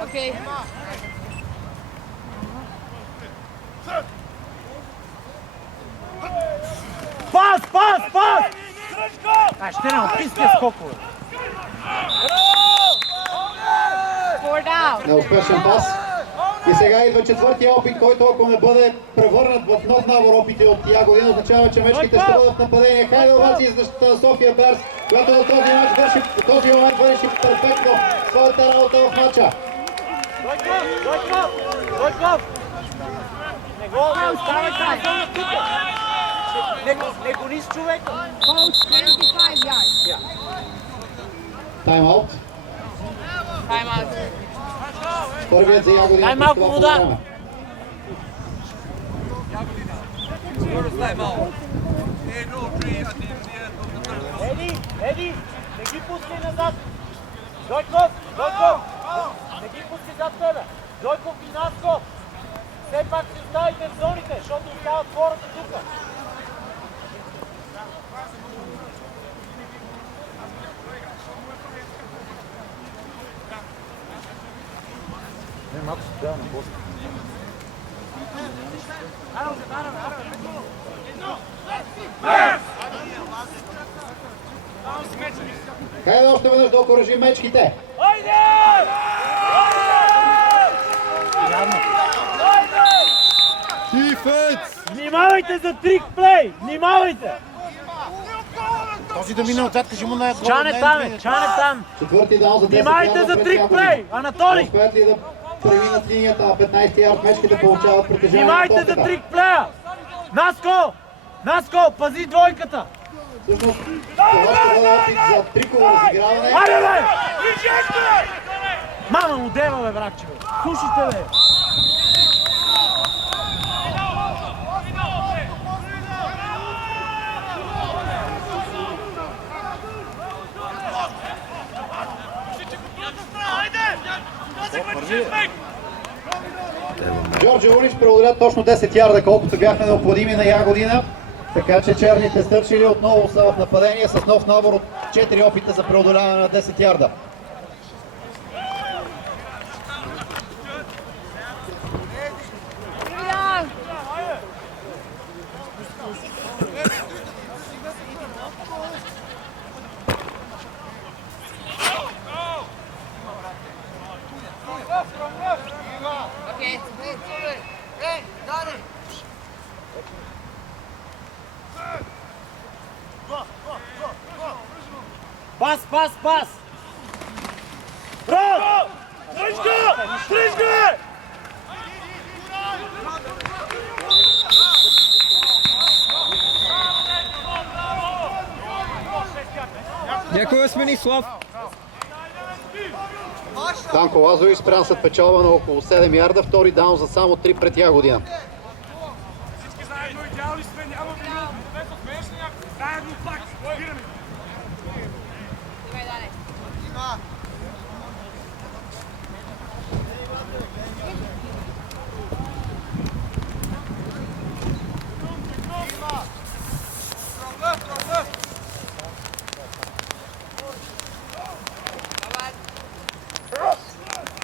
Okej. Пас! Пас! Пас! Ще не описне скокове. Four down. Неуспешен пас. И сега идва четвъртия опит, който ако не бъде превърнат в нов набор опити от Ягодина, означава, че мечките ще бъдат в нападение. Хайде обаче и защита на София Берс, която до този момент върши перфектно своята работа в матча. Дойков! Не оставай тази тук! Не гони с човека! Coach, 25 yards. Тайм-аут. Time out. Първият за Ягодина. Дай малко вода. Еди! Не ги пускай назад! Дойков! Не ги пускай зад тебе! Дойков и Наско! Все пак си оставите в зоните, защото остават хората тук! Не, малко си гледа на боста. Хайде още веднъж да окоръжим мечките. Внимавайте за трик плей! Внимавайте! Този да мине отзад, кажи му на гол. Чане там! Четвърти даун за 10 Внимайте ярда за пред трик Ягодина. плей! Анатолий! Успеят ли да преминат линията на 15 ярд, мечките получават притежание на Внимайте за топката. трик плея! Наско! Пази двойката! Всъщност, това ще бъде опит за триково разиграване. Айде, бе! Мама му дева, бе, братче, бе! Слушайте, бе! Джорджи Унич преодоля точно 10 ярда, колкото бяха необходими на Ягодина. Така че черните стърчили отново са в нападение с нов набор от 4 опита за преодоляване на 10 ярда. Пас, пас, пас! Рон! Стрижка! Някой да смени Слав. Данко Лазович спрян след печалба на около 7 ярда, втори даун за само 3 пред Ягодина. Всички заедно идеални сме, няма минути. Вместо смешни, заедно пак. Спираме.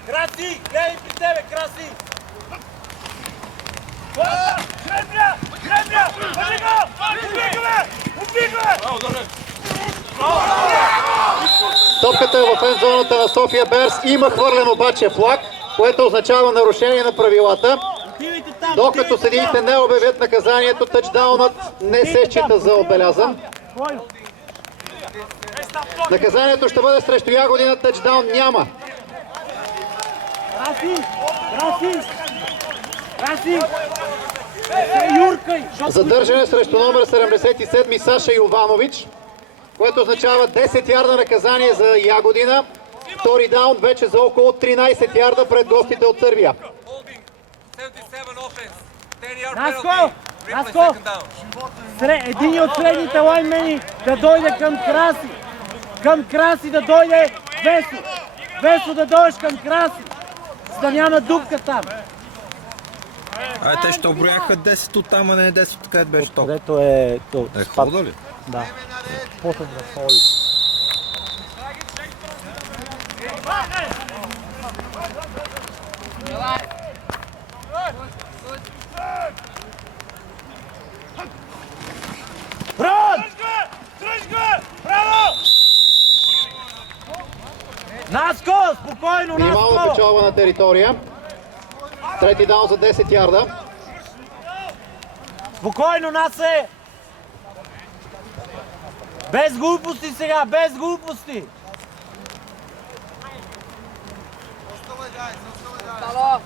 Краси! Гледай при тебе, Краси! Гребля! Гребля! Бъди го! Убигаме! Убигаме! Топката е в ензоната на София Берс. Има хвърлен обаче флаг, което означава нарушение на правилата. Докато съдиите не обявят наказанието, тъчдаунът не се счита за отбелязан. Наказанието ще бъде срещу Ягодина, тъчдаун няма. Краси! Краси! Краси! Юркай! Задържане срещу номер 77 Саша Йованович, което означава 10 ярда наказание за Ягодина. Втори даун вече за около 13 ярда пред гостите от Сърбия. Наско! Наско! Един от средните лайнмени да дойде към Краси. Към Краси да дойде Весо. Весо да дойдеш към Краси. За да няма дупка там. Ай, те ще оброяха 10 от там, а не 10 от където беше топ. Където е... Е, хода ли? Да. После да ходи. Рон! Браво! Наско! Спокойно, Минимална Наско! печалба на територия. Трети даун за 10 ярда. Спокойно, Насе! Без глупости сега, без глупости! Стало!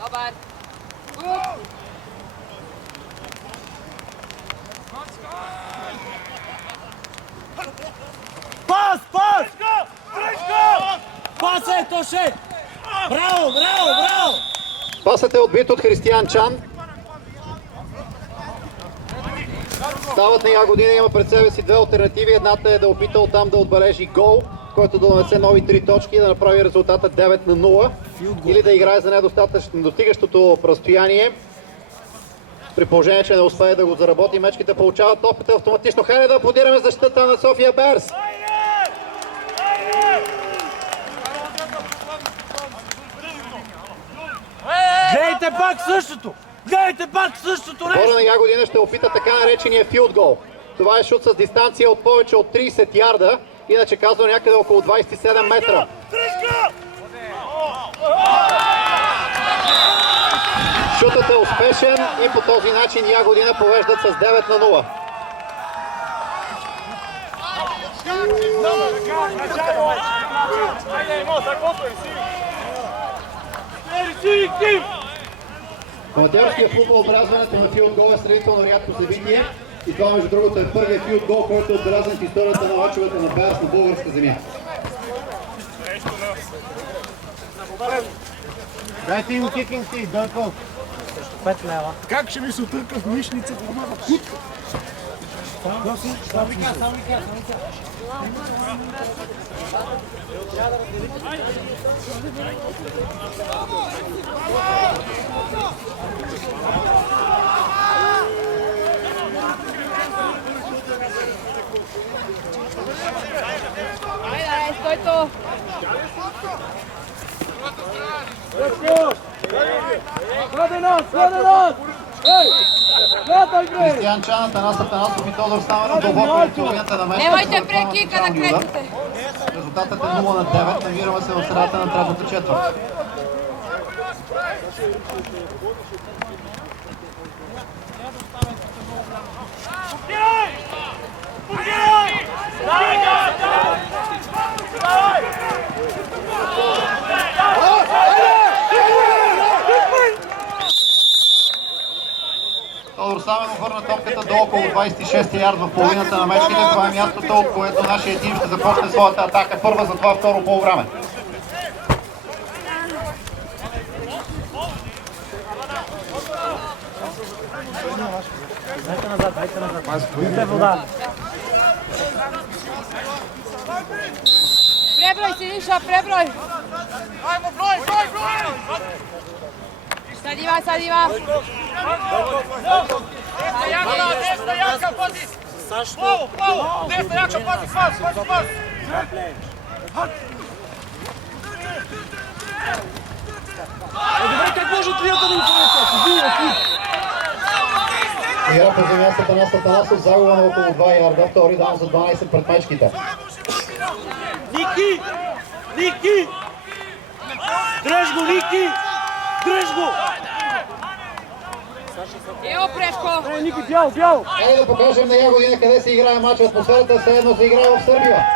Not bad. Good. Пас, пас! Пас е, Тоше! Браво, браво, браво! Пасът е отбит от Християн Чан. Ставът на Ягодина има пред себе си две алтернативи. Едната е да опита оттам да отбележи гол, който да донесе нови 3 точки и да направи резултата 9-0. Или да играе за недостигащото разстояние. При положение, че не успее да го заработи, мечките получават топката автоматично. Хайде да аплодираме защитата на София Берс! Гледайте пак същото! Гледайте пак същото Отбора нещо! на Ягодина ще опита така наречения филд гол. Това е шут с дистанция от повече от 30 ярда, иначе казва някъде около 27 метра. Шутът е успешен и по този начин Ягодина повеждат с 9-0. Айде, има, за готови си! В аматьорския футбол отбелязването на филд гол е сравнително рядко събитие и това между другото е първият филд гол, който е отбелязан в историята на мачовете на Беарс на българска земя. Дайте им кикинг ти, Дърков. 5 лева. Как ще ми се отърка в мишницата? Кутка. Ajde, stoj to. Кристиян Чан, Атанас Атанасов и Тодор Стаменов дълбоко в половината на места. Nemojte prekika da krenete. Резултатът е 0-9. Намираме се в средата на третата четвърт. Тодор Стаменов върна топката до около 26 ярд в половината на мечките. Това е мястото, от което нашия тим ще започне своята атака. Първа за това второ полувреме. Дайте назад, дайте назад. Дайте вода. Prebroj, Siniša, prebroj. Ajmo, broj. Sad ima. Desna jaka, pazi. Plavo. Desna jaka, pazi, pas. Добре, как може трията да им повече? Игра по земя с Атанас Атанасов, загуба на около 2 ярда, втори даун за 12 пред мечките. Ники! Дръж го, Ники! Дръж го! Evo preko. Ники, бял! Хайде да покажем на Ягодина къде се играе матч. Атмосферата все едно се играе в Сърбия.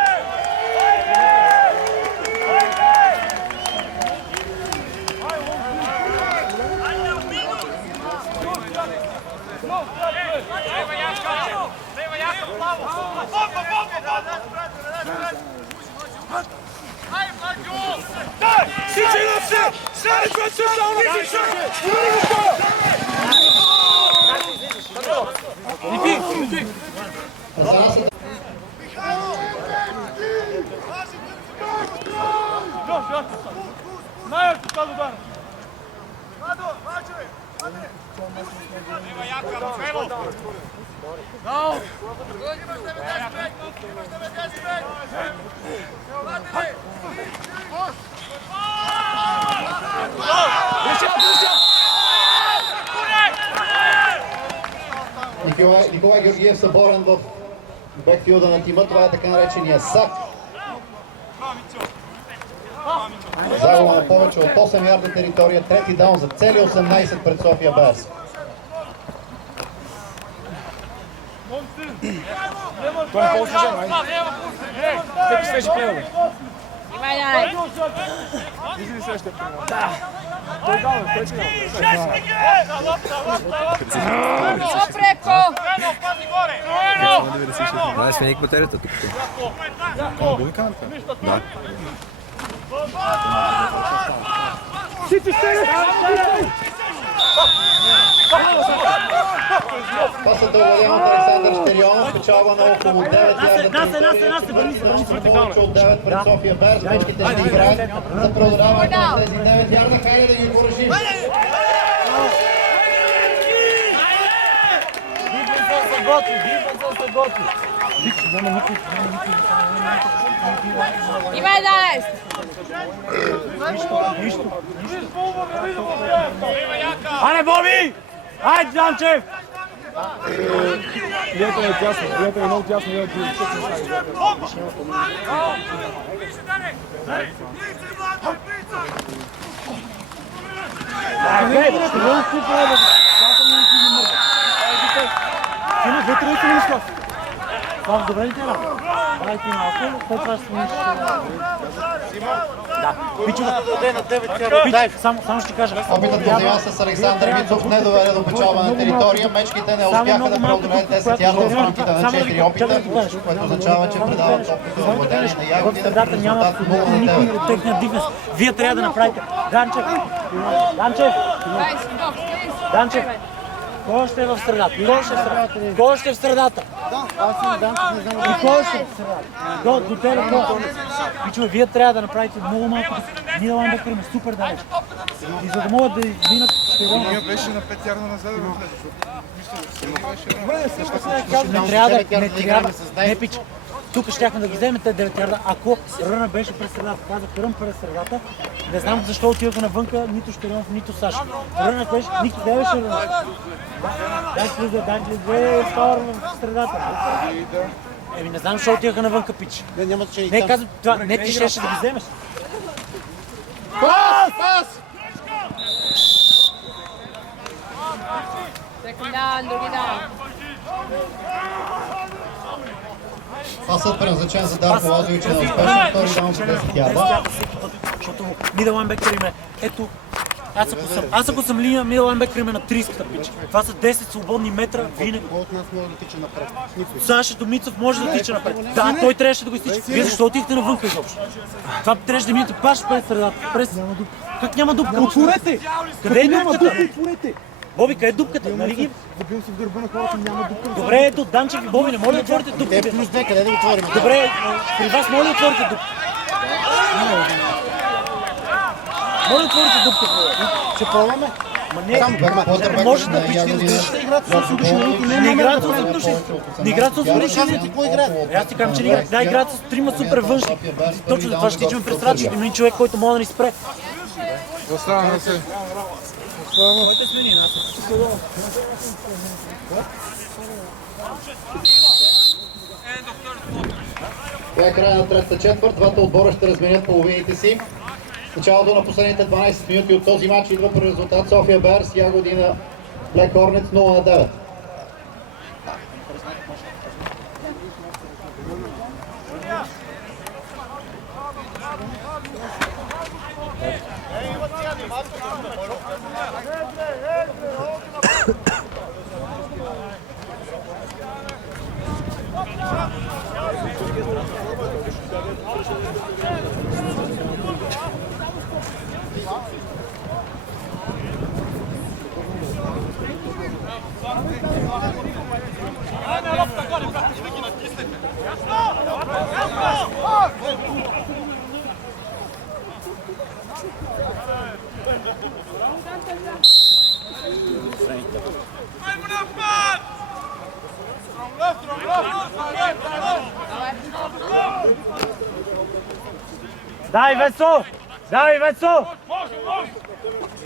Николай Георгиев съборен в бекфилда на тима. Това е така наречения сак. Загуба на повече от 8 ярда територия. Трети даун за цели 18 пред София Беарс. Това е по-освежено, айде. Всеки свежи пленове. Ima 11. Изи ли следващия пленов? Да. Той дава, той си Evo preko. Дай смени батерията тук. Да. Пасът овладян от Александър Щерионов, печалба на около 9 ярда територия. Повече от 9 пред София Беарс. Мечките ще играят за преодоляването на тези 9 ярда. Хайде да ги порешим! Ima 11. Ане, Боби! Айде, Джанчев! Лията е тясно, лията е много тясно. Добре ли те? Дайте малко, след това ще смениш. Да. Пичове, само ще кажа. Опитът на земя с Александър Мицов не доведе до печалба на територия. Мечките не успяха да преодолеят 10 ярда в рамките на 4 опита, което означава, че предават топката за владение на Ягодина при резултат 0-9. Техният дифенс. Вие трябва да направите. Данчев! Кой ще е в средата? Кой ще е в средата? Аз съм Данчев, не знам. И кой ще е в средата? До телефона. Пичове, вие трябва да направите много малко. Ние лайнбекър има супер далеч. И за да могат да изминат, ще го... Ние беше на 5 ярда назад. Не трябва. Не, пич. Тук щяхме да ги вземем те 9 ярда, ако Ръна беше през средата. Казах Рън през средата. Не знам защо отиваха навънка нито Щерионов, нито Сашо. Ръна беше, никой не беше Ръна. Дай влезе втор в средата. Еми не знам защо отиваха навънка, пич. Няма че и Не там. казвам, това не ти щеше да ги вземеш. Пас! Second down, други down. Пасът предназначен за Дарко Лазович на успешен втори даун за 10 ярда. Защото мидъл лайнбекър им е, ето, аз ако съм линия, мидъл лайнбекър им е на 30-та пич. Това са 10 свободни метра, винаги. Кой от нас може да тича напред? Никой. Сашето Мицов може да тича напред. Да, той трябваше да го изтича. Вие защо отихте навънка изобщо? Това трябваше да минете паш през средата. Как няма дупка? Отворете! Къде е дупката? Боби, къде е дупката? Нали ги? Забил се в гърба на хората, няма дупка. Добре, ето Данчев и Боби, не може да отворите Те дупката. плюс 2, къде да го отворим? Добре, при вас може ли да отворите дупката? Може да отворите дупката? Ще пробваме. Ма не, може да пичите. Не играят с 8 души. Не играят с 8 души. Кой играе? Аз ти казвам, че не играят. Да, играят с 3 супер външни. Точно за това ще тичаме през средата, ще има един човек, който може да ни спре. Остава се. Който смени нас. Това е края на третата четвърт. Двата отбора ще разменят половините си. В началото на последните 12 минути от този матч идва при резултат София Берс, Ягодина Black Hornets 0-9. Дай, Весо! Дай, Весо!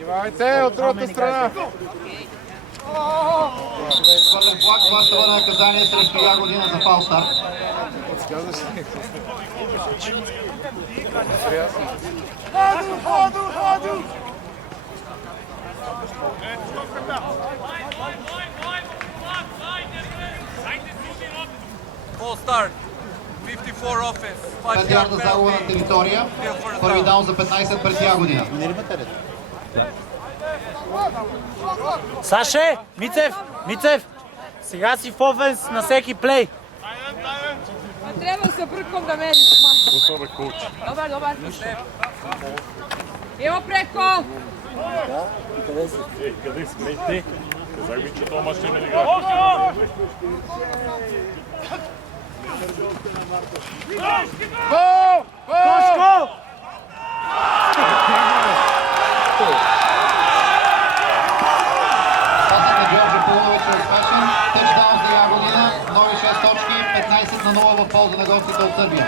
Имайте от другата страна. Хвърлен флаг, това ще бъде наказание срещу Ягодина за фал старт. Full start. 54 offense. 5 ярда загуба на територия. Първи даун за 15 пред Ягодина. Не ли батерията? Саше! Мицев! Сега си в офенс на всеки плей. Treba se brkom da meriš. Dobar. Evo preko. Къде сме? Казах ви, че това мач ще не играе. Тошко! Пасът на Джорджи Пулович е успешен. Тъчдаун за Ягодина. Нови 6 точки. 15-0 в полза на гостите от Сърбия.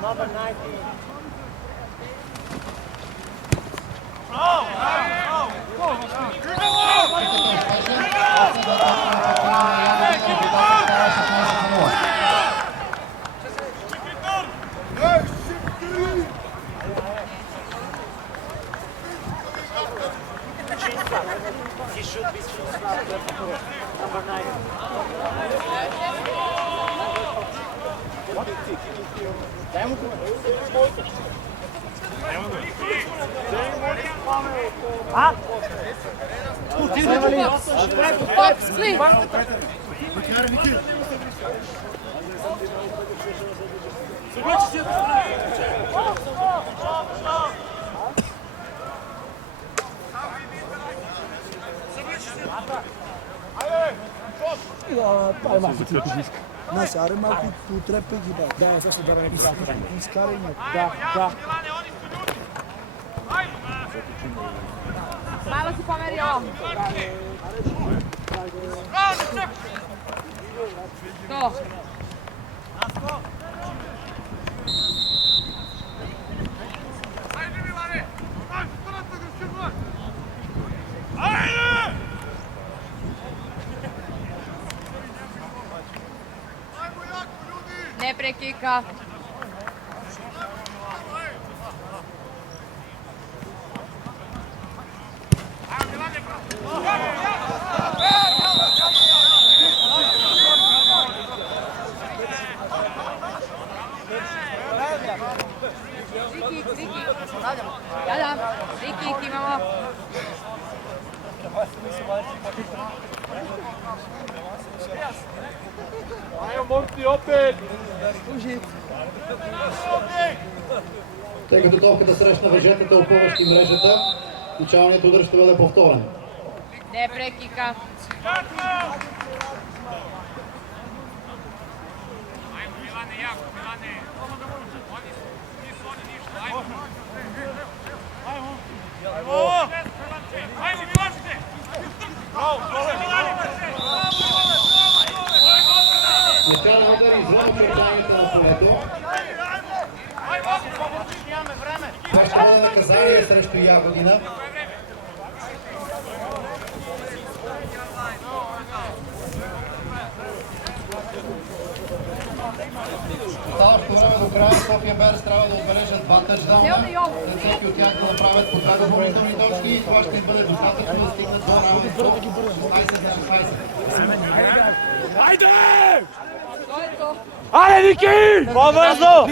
Number 19. He should be number 9. Fox, clean. Нас, аре малко потрепи ги, бе. Да, също да не писам. Изкарай ме. Да. Malo si pomerio. To. Ne prekika. Free kick. Da. Free kick imamo. Тъй като топката срещна въжетата, опъващи мрежата, началният удар ще бъде повторен. Ne prekika. Начален удар извън очертанията на полето. Това ще бъде наказание срещу Ягодина. Оставащо време до края София Берс трябва да отбележат два тъчдауна. След всеки от тях да направят по два допълнителни точки и това ще им бъде достатъчно да стигнат до равенство 16-16. Айде! Айде, Вики! По-бързо!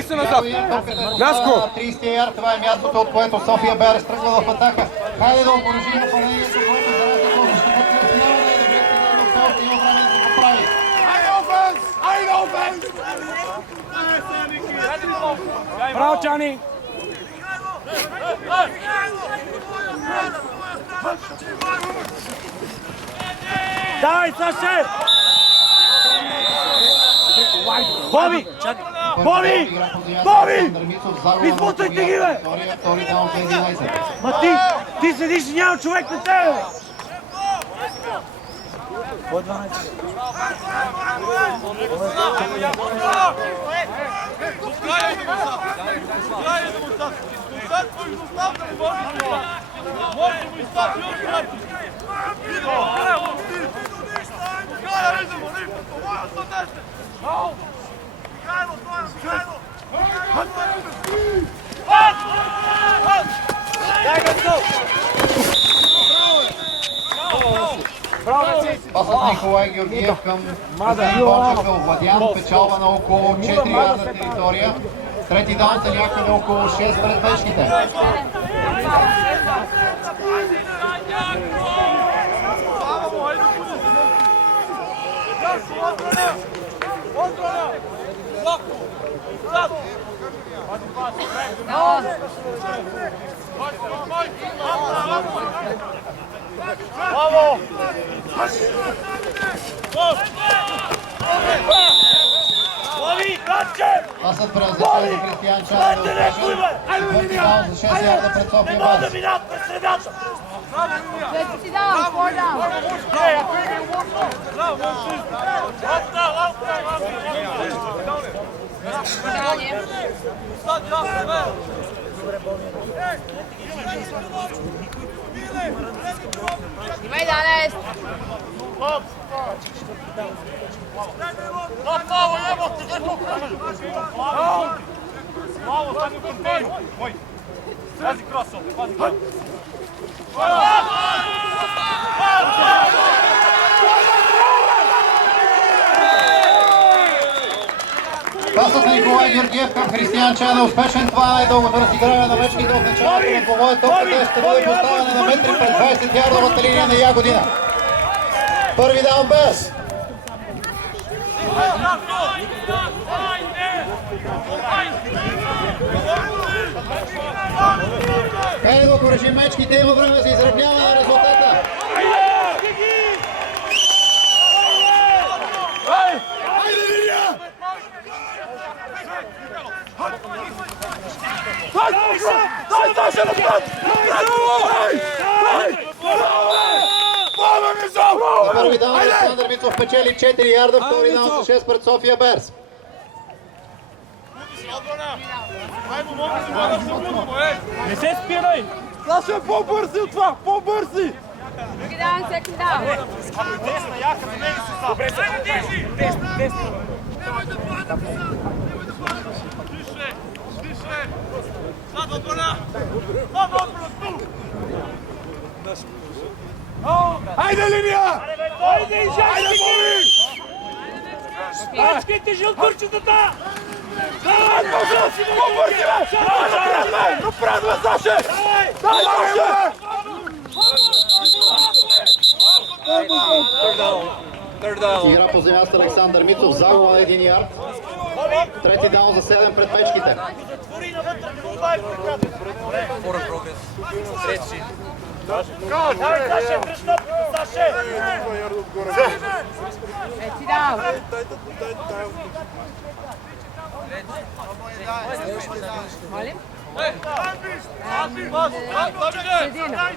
Наско! 30 ярд, това е мястото, от което София Берс тръгва в атака. Хайде да оборъжи нападението, което за разлика от защитата си няма да е добре, но все още има време да го прави. Айде, офенс! Браво, Чани! Давай, Саше! Боби! Боби! Боби! Изпутайте ги, бе! Ма ти седиш и няма човек на тебе, бе! По 12. Пасът Николай Георгиев към Василий Бончев, овладян, печалба на около 4 ярда територия. Трети даун са някъде около 6 пред пешките. Браво! Пасът преразличен за Кристиян Чанов да откаже. Четвърти даун за 6 ярда пред София Берс. Let's sit down, fall down. Имай, Данес! Мало, стани в контейнер. Ой, пази кросъл, пази кросъл. Пасът на Николай Георгиев към Християн Чан е успешен. Това е най-дългото разиграване на мечките от началото на двобоя. Топката ще бъде поставена на метри пред 20-ярдовата линия на Ягодина. Първи даун без. Хайде да окоръжим мечките, има време за изравняване на резултата. Първи даун Александър Мицов печели 4 ярда, втори даун за 6 пред София Берс. Не се спирай! Саша, по-бързи от това! По-бързи! Други даун, секунд даун. Десна, яка за мен си са. Добре, десна, десна. Немoj да падате са! Немoj да падате! Тише! Тише! Слад отбрана! Слад отбрана ту! Айде, линия! Айде, Айде, Боби! Пачкайте жълтурчетата! По-бързи, бе! Напред, бе, Саше! Дай, Саше! Игра по земя с Александър Мицов, загуба на 1 ярд. Трети даун за 7 пред мечките. Трети даун. Молим? Средина.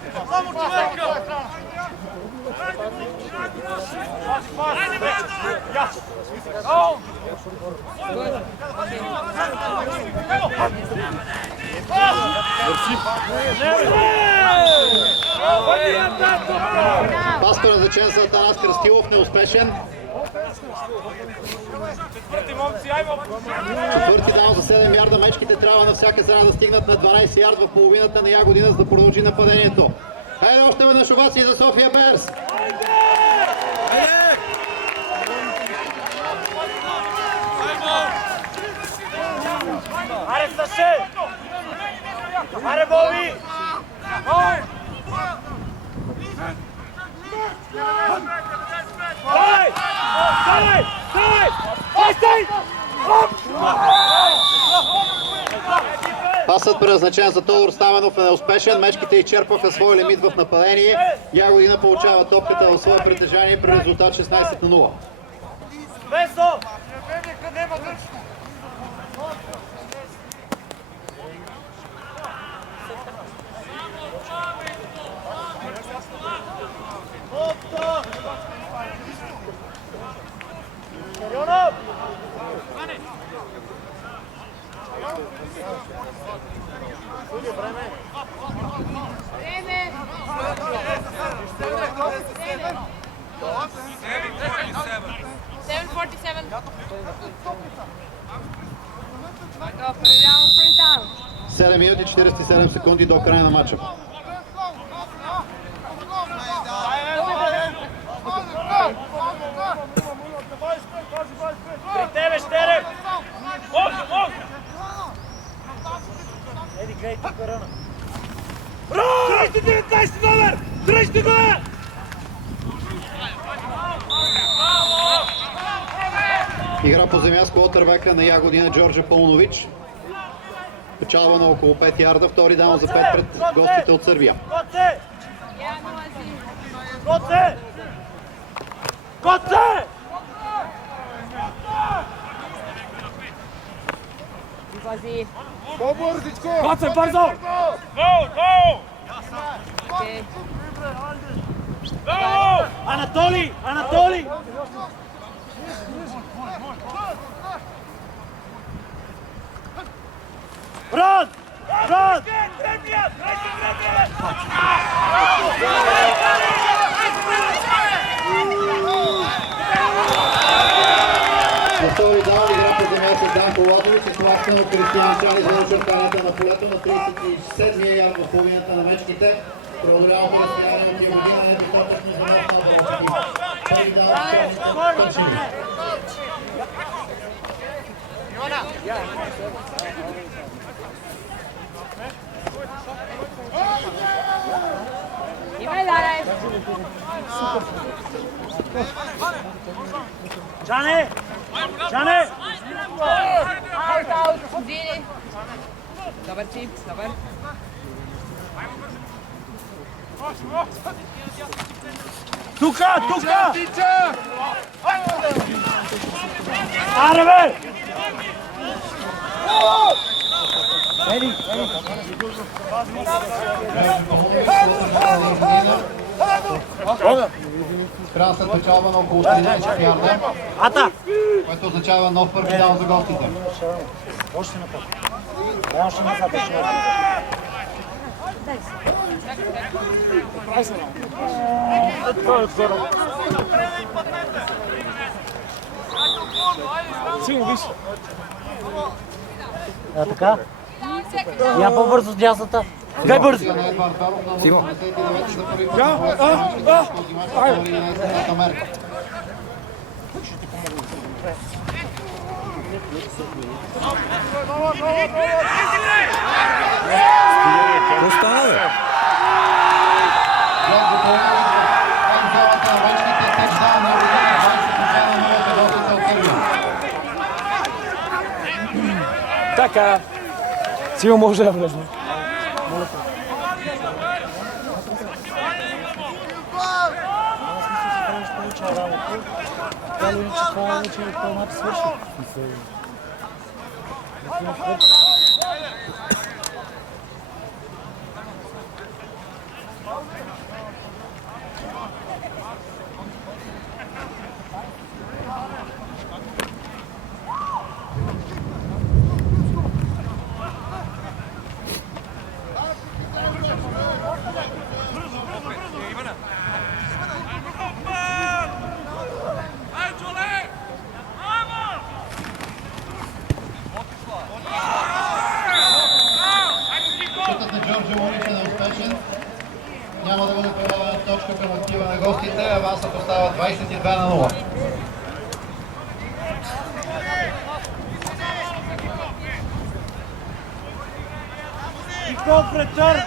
Пас предназначен за Атанас Кръстилов, неуспешен. Четвърти даун за 7 ярда. Мечките трябва на всяка цена да стигнат на 12 ярд в половината на Ягодина, за да продължи нападението. Хайде още веднъж овации за София Берс! Аре, Саше! Аре, Боби! Дай! Дай! Дай! Дай! Пасът предназначен за Тодор Стаменов е неуспешен. Мечките изчерпаха своя лимит в нападение. Ягодина получава топката в свое притежание при резултат 16-0. Весо! Време! 7:47. Go, put it down, put it down. 7 минути 47 секунди до края на матча. При тебе, Щерев! Ох! Еди, гледай тук ръна. Дръжте 19 номер! Дръжте го! Игра по земя с квотербека на Ягодина Джорджа Пълнович. Печалба на около 5 ярда, втори даун за 5 пред гостите от Сърбия. Коце! Коце! Коце! Пази. По-бързичко! Коце, бързо! Гол! Окей. Анатолий! Run! Run! На втори даун играта за място Данко Лазович е схващана от Кристиан Чани за очертанията на полето на 37-я ярд в половината на мечките. Преодоляваме разстояние от Ягодина, недостатъчно за нас на Волски. Първи даун Тънчеви. Имай, Даре! Джане! Джане! Аут, Зини! Добър ти, добър. Тука! Тука! Аре, бе! Ели! Спрян след печалба на около 13 ярда, Ата! което означава нов първи даун за гостите. Още напред. Още назад. Това е второ. Силно, виж. А така? Я по-бързо с дясната. Дай бързо! Симо. Какво стана, бе? Така. Силно може да влезне. Шутът на Джорджо Мунич е неуспешен. Няма да бъде предавана точка към актива на гостите. Авансът остава 22-0. Киков ретърн!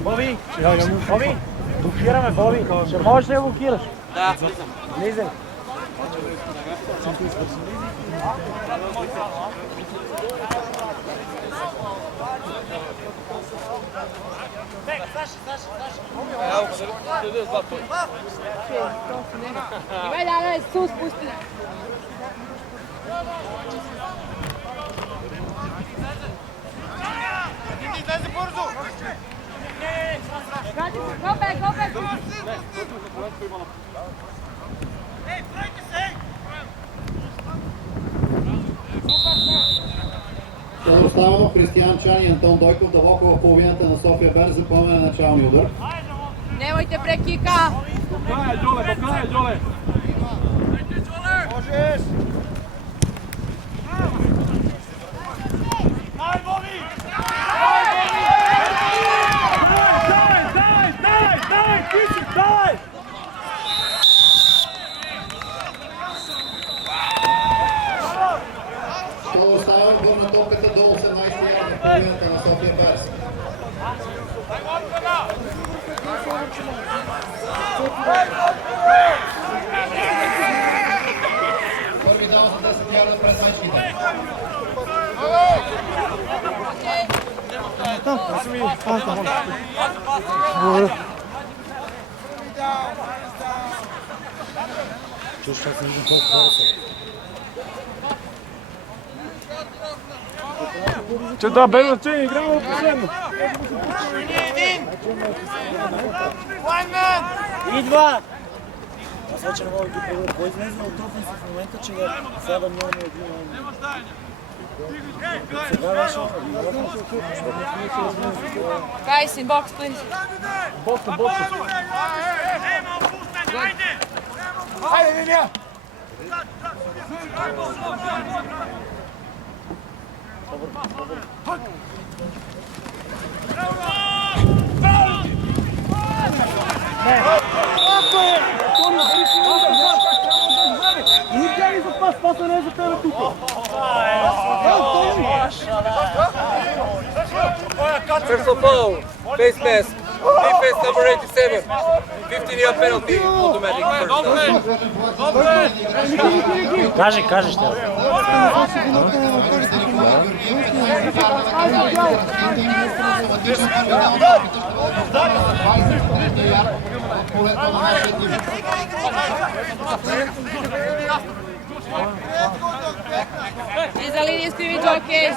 Боби! Боби! Блокираме, Боби! Ще можеш ли да блокираш? Да. Влизай. Имай, Даре, су спусти. Go back, go back! Ще оставаме Кристиан Чани и Антон Дойков да лока в половината на София Берз за поемане на началния удар. Nemojte prekika! Možeš! Daj, Bobi! Daj, Kici, daj! Ще оставаме върна топката до 18 ярда в половината на София Берз. Първи даун за 10 ярда пред мечките. Че да, без значение, играме до последно. Идва! Аз вече не мога да ги проведа. Кой излезе от офенси в момента, че сега да нямаме един лайн? Сега беше... Guys, in box, please. Бокса, бокса. Хайде, Линия! Не тяни за пас, паса не е за тебе тук. Personal foul, face mask, defense number 87, 15-year penalty, automatic first down. Кажи, ще. Is the linija skrivić okej?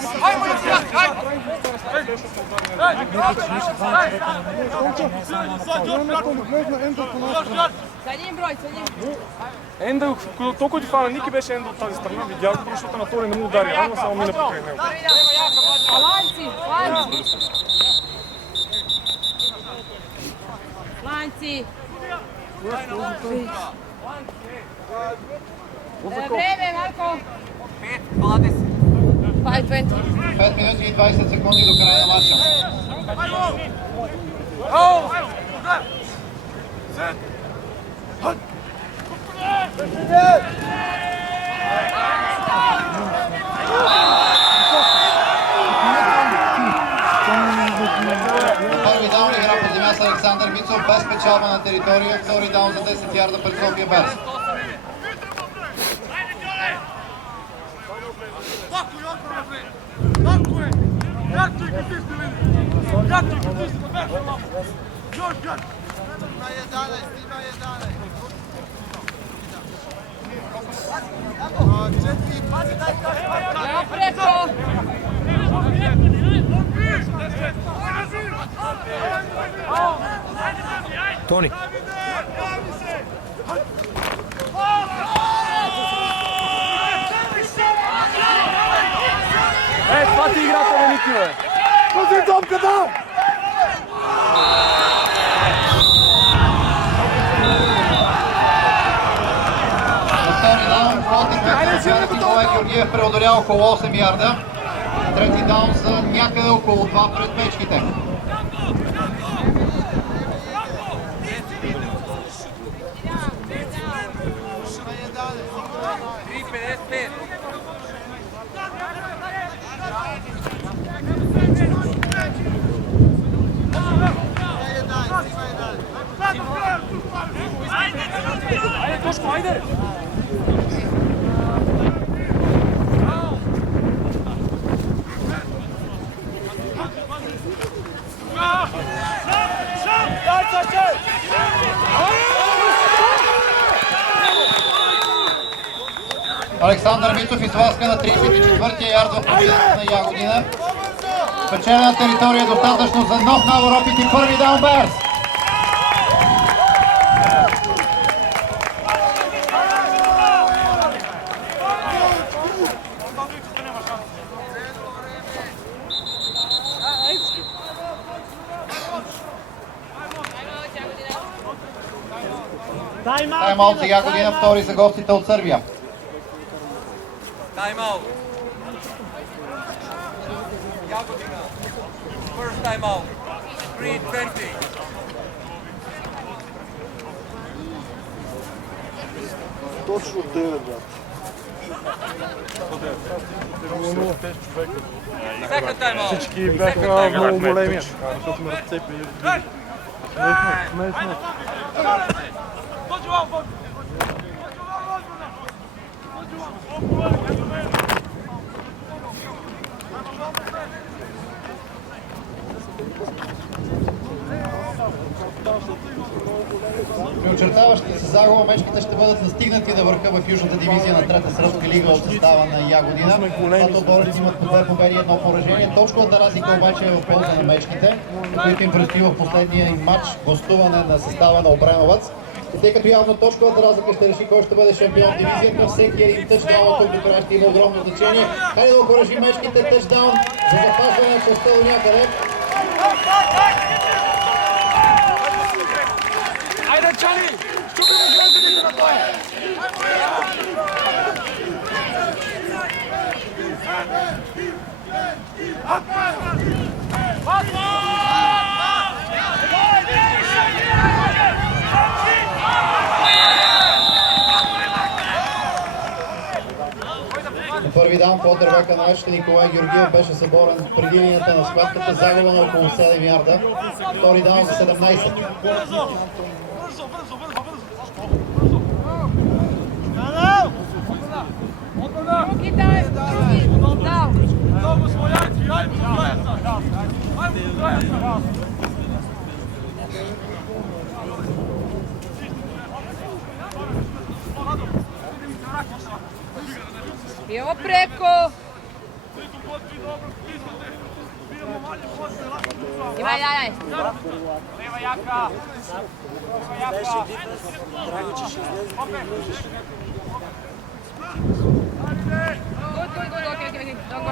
Sa njim broj, sa njim. Ендъл, толкова ти фана Ники беше Ендъл от тази страна, видях го, защото на втори не му удари, ама само мина покрай него. Lanci, lanci. Lanci. Vreme, Marko. 5:20. 5 минути и 20 секунди до края на матча. Първи даун игра по земя с Александър Мицов без печалба на територия. Втори даун за 10 ярда пред София Берс. Evo preko. Тони. Това ти играта на Ники, бе! Пази топката! Николай Георгиев преодоля около 8 ярда. Трети даун за някъде около 2 пред мечките. Айде, Тошко, айде! Александър Мицов изтласка на 34-я ярд в победата на Ягодина. Спечелена територия достатъчно за нов набор опит и първи даун Берс. Тайм-аут за Ягодина, втори за гостите от Сърбия. Time out. Jagodina. First time out. 3:20. Точно 9, брат. Second time out. Всички бяха много големи, защото сме разцепили. Смешно. При очертаващата се загуба мечките ще бъдат настигнати на върха в Южната дивизия на Трета сръбска лига от състава на Ягодина. Двата отбора имат по 2 победи и 1 поражение. Точковата разлика обаче е в полза на мечките, които им предстои в последния им матч гостуване на състава на Обреновец. Тъй като явно точковата разлика ще реши кой ще бъде шампион в дивизията, всеки един тъчдаун от тук до края ще има огромно значение. Хайде да окуражи мечките, тъчдаун за запазване на частта до някъде. Айде, Чани! Щупи му гражданите на това! Първи даун по дървека на мечките Николай Георгиев беше съборен преди линията на схватката, загуба на около 7 ярда. Втори даун за 17. Drugi daj, drugi, dao. Много свояци, ajmo do kraja. Ajmo do kraja. Idemo preko. Ima, daj. Leva jaka. Good, okay. Don't go.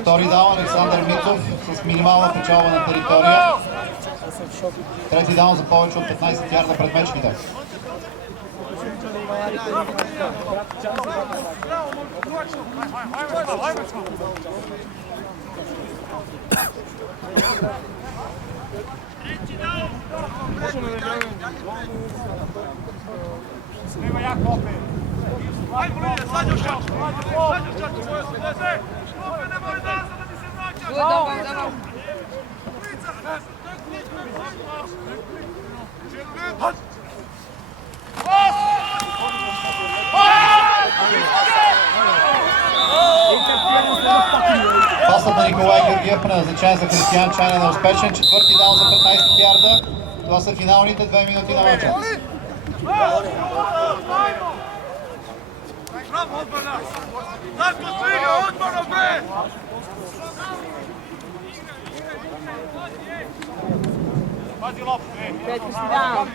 Втори даун Александър Мицов с минимална печалба на територия. Трети даун за повече от 15 ярда пред мечките. Leva jaka opet. Ajmo Lilja, sad još čač. Sad još čač, svoje se dese. Opet nemoj nazad da ti se vraćaš. Good, dobro. Пасът на Николай Георгиев предназначен за Християн Чанин е успешен. Четвърти даун за 15 ярда. Това са финалните 2 минути на мача. Bravo, odbrana! Darko Sliga, odbrana B! Pazi loptu, Četvrti down.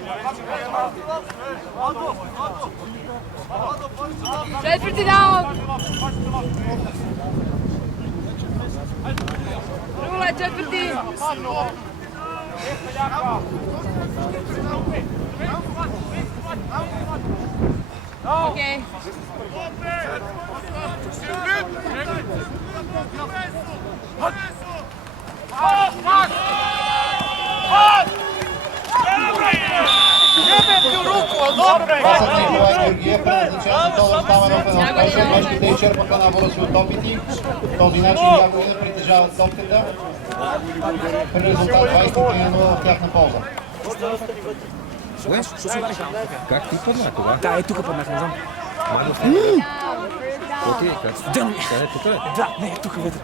Četvrti down. Rula, četvrti. Okej. Пасът на Николай Георгиев предназначен за Тодор Стаменов е успешен. Мечките изчерпаха набора си от опити. По този начин Ягодина притежават топката. При резултат 20-0 в тяхна полза. Как ти падна това? Да, тук паднах, не знам. Какво ти е? Къде тук е? Да, не, тук вътре.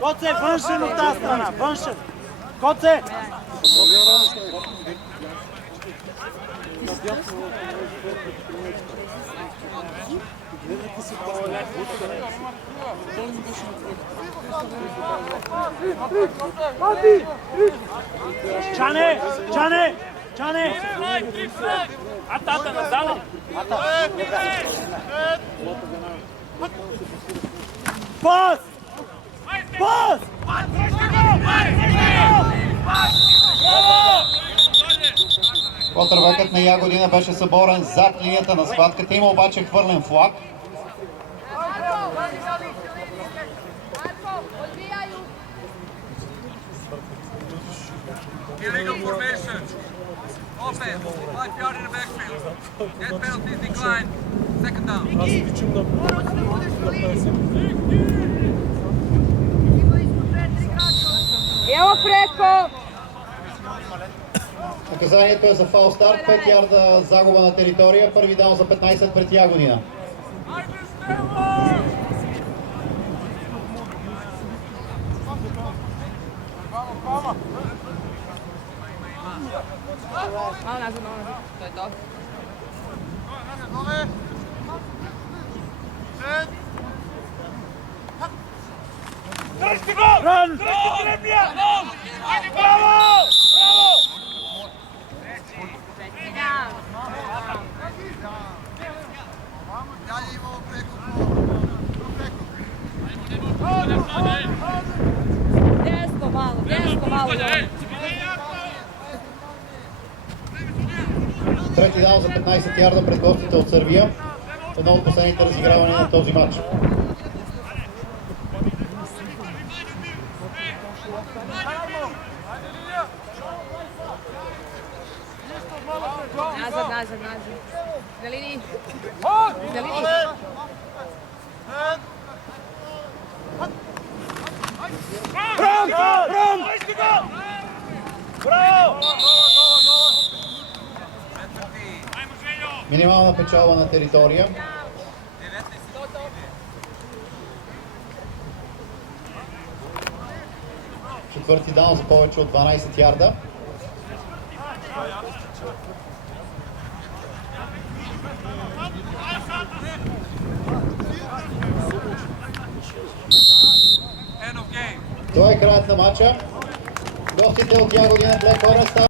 Коце, външен от тази страна, външен. Коце! Чане! Атата на зала! Пас! Квотърбекът на Ягодина беше съборен зад линията на схватката. Има обаче хвърлен флаг. Illegal formation. Offense, 5 yard in the backfield. Net penalties decline. Second down. preko. Наказанието е за фал старт, 5 ярда загуба на територия, първи даун за 15 пред Ягодина. Malo nazad. To je to. Тръжте го! Тръжте дребния! Айде, браво! Браво! Desno malo. Трети даун за 15 ярда пред гостите от Сърбия. Едно от последните разигравания на този матч. Nazad. Na liniji. Брам! Айде го! Браво! Минимална печалба на територия. Четвърти даун за повече от 12 ярда. Това е краят на матча. Гостите от Ягодина Black Forest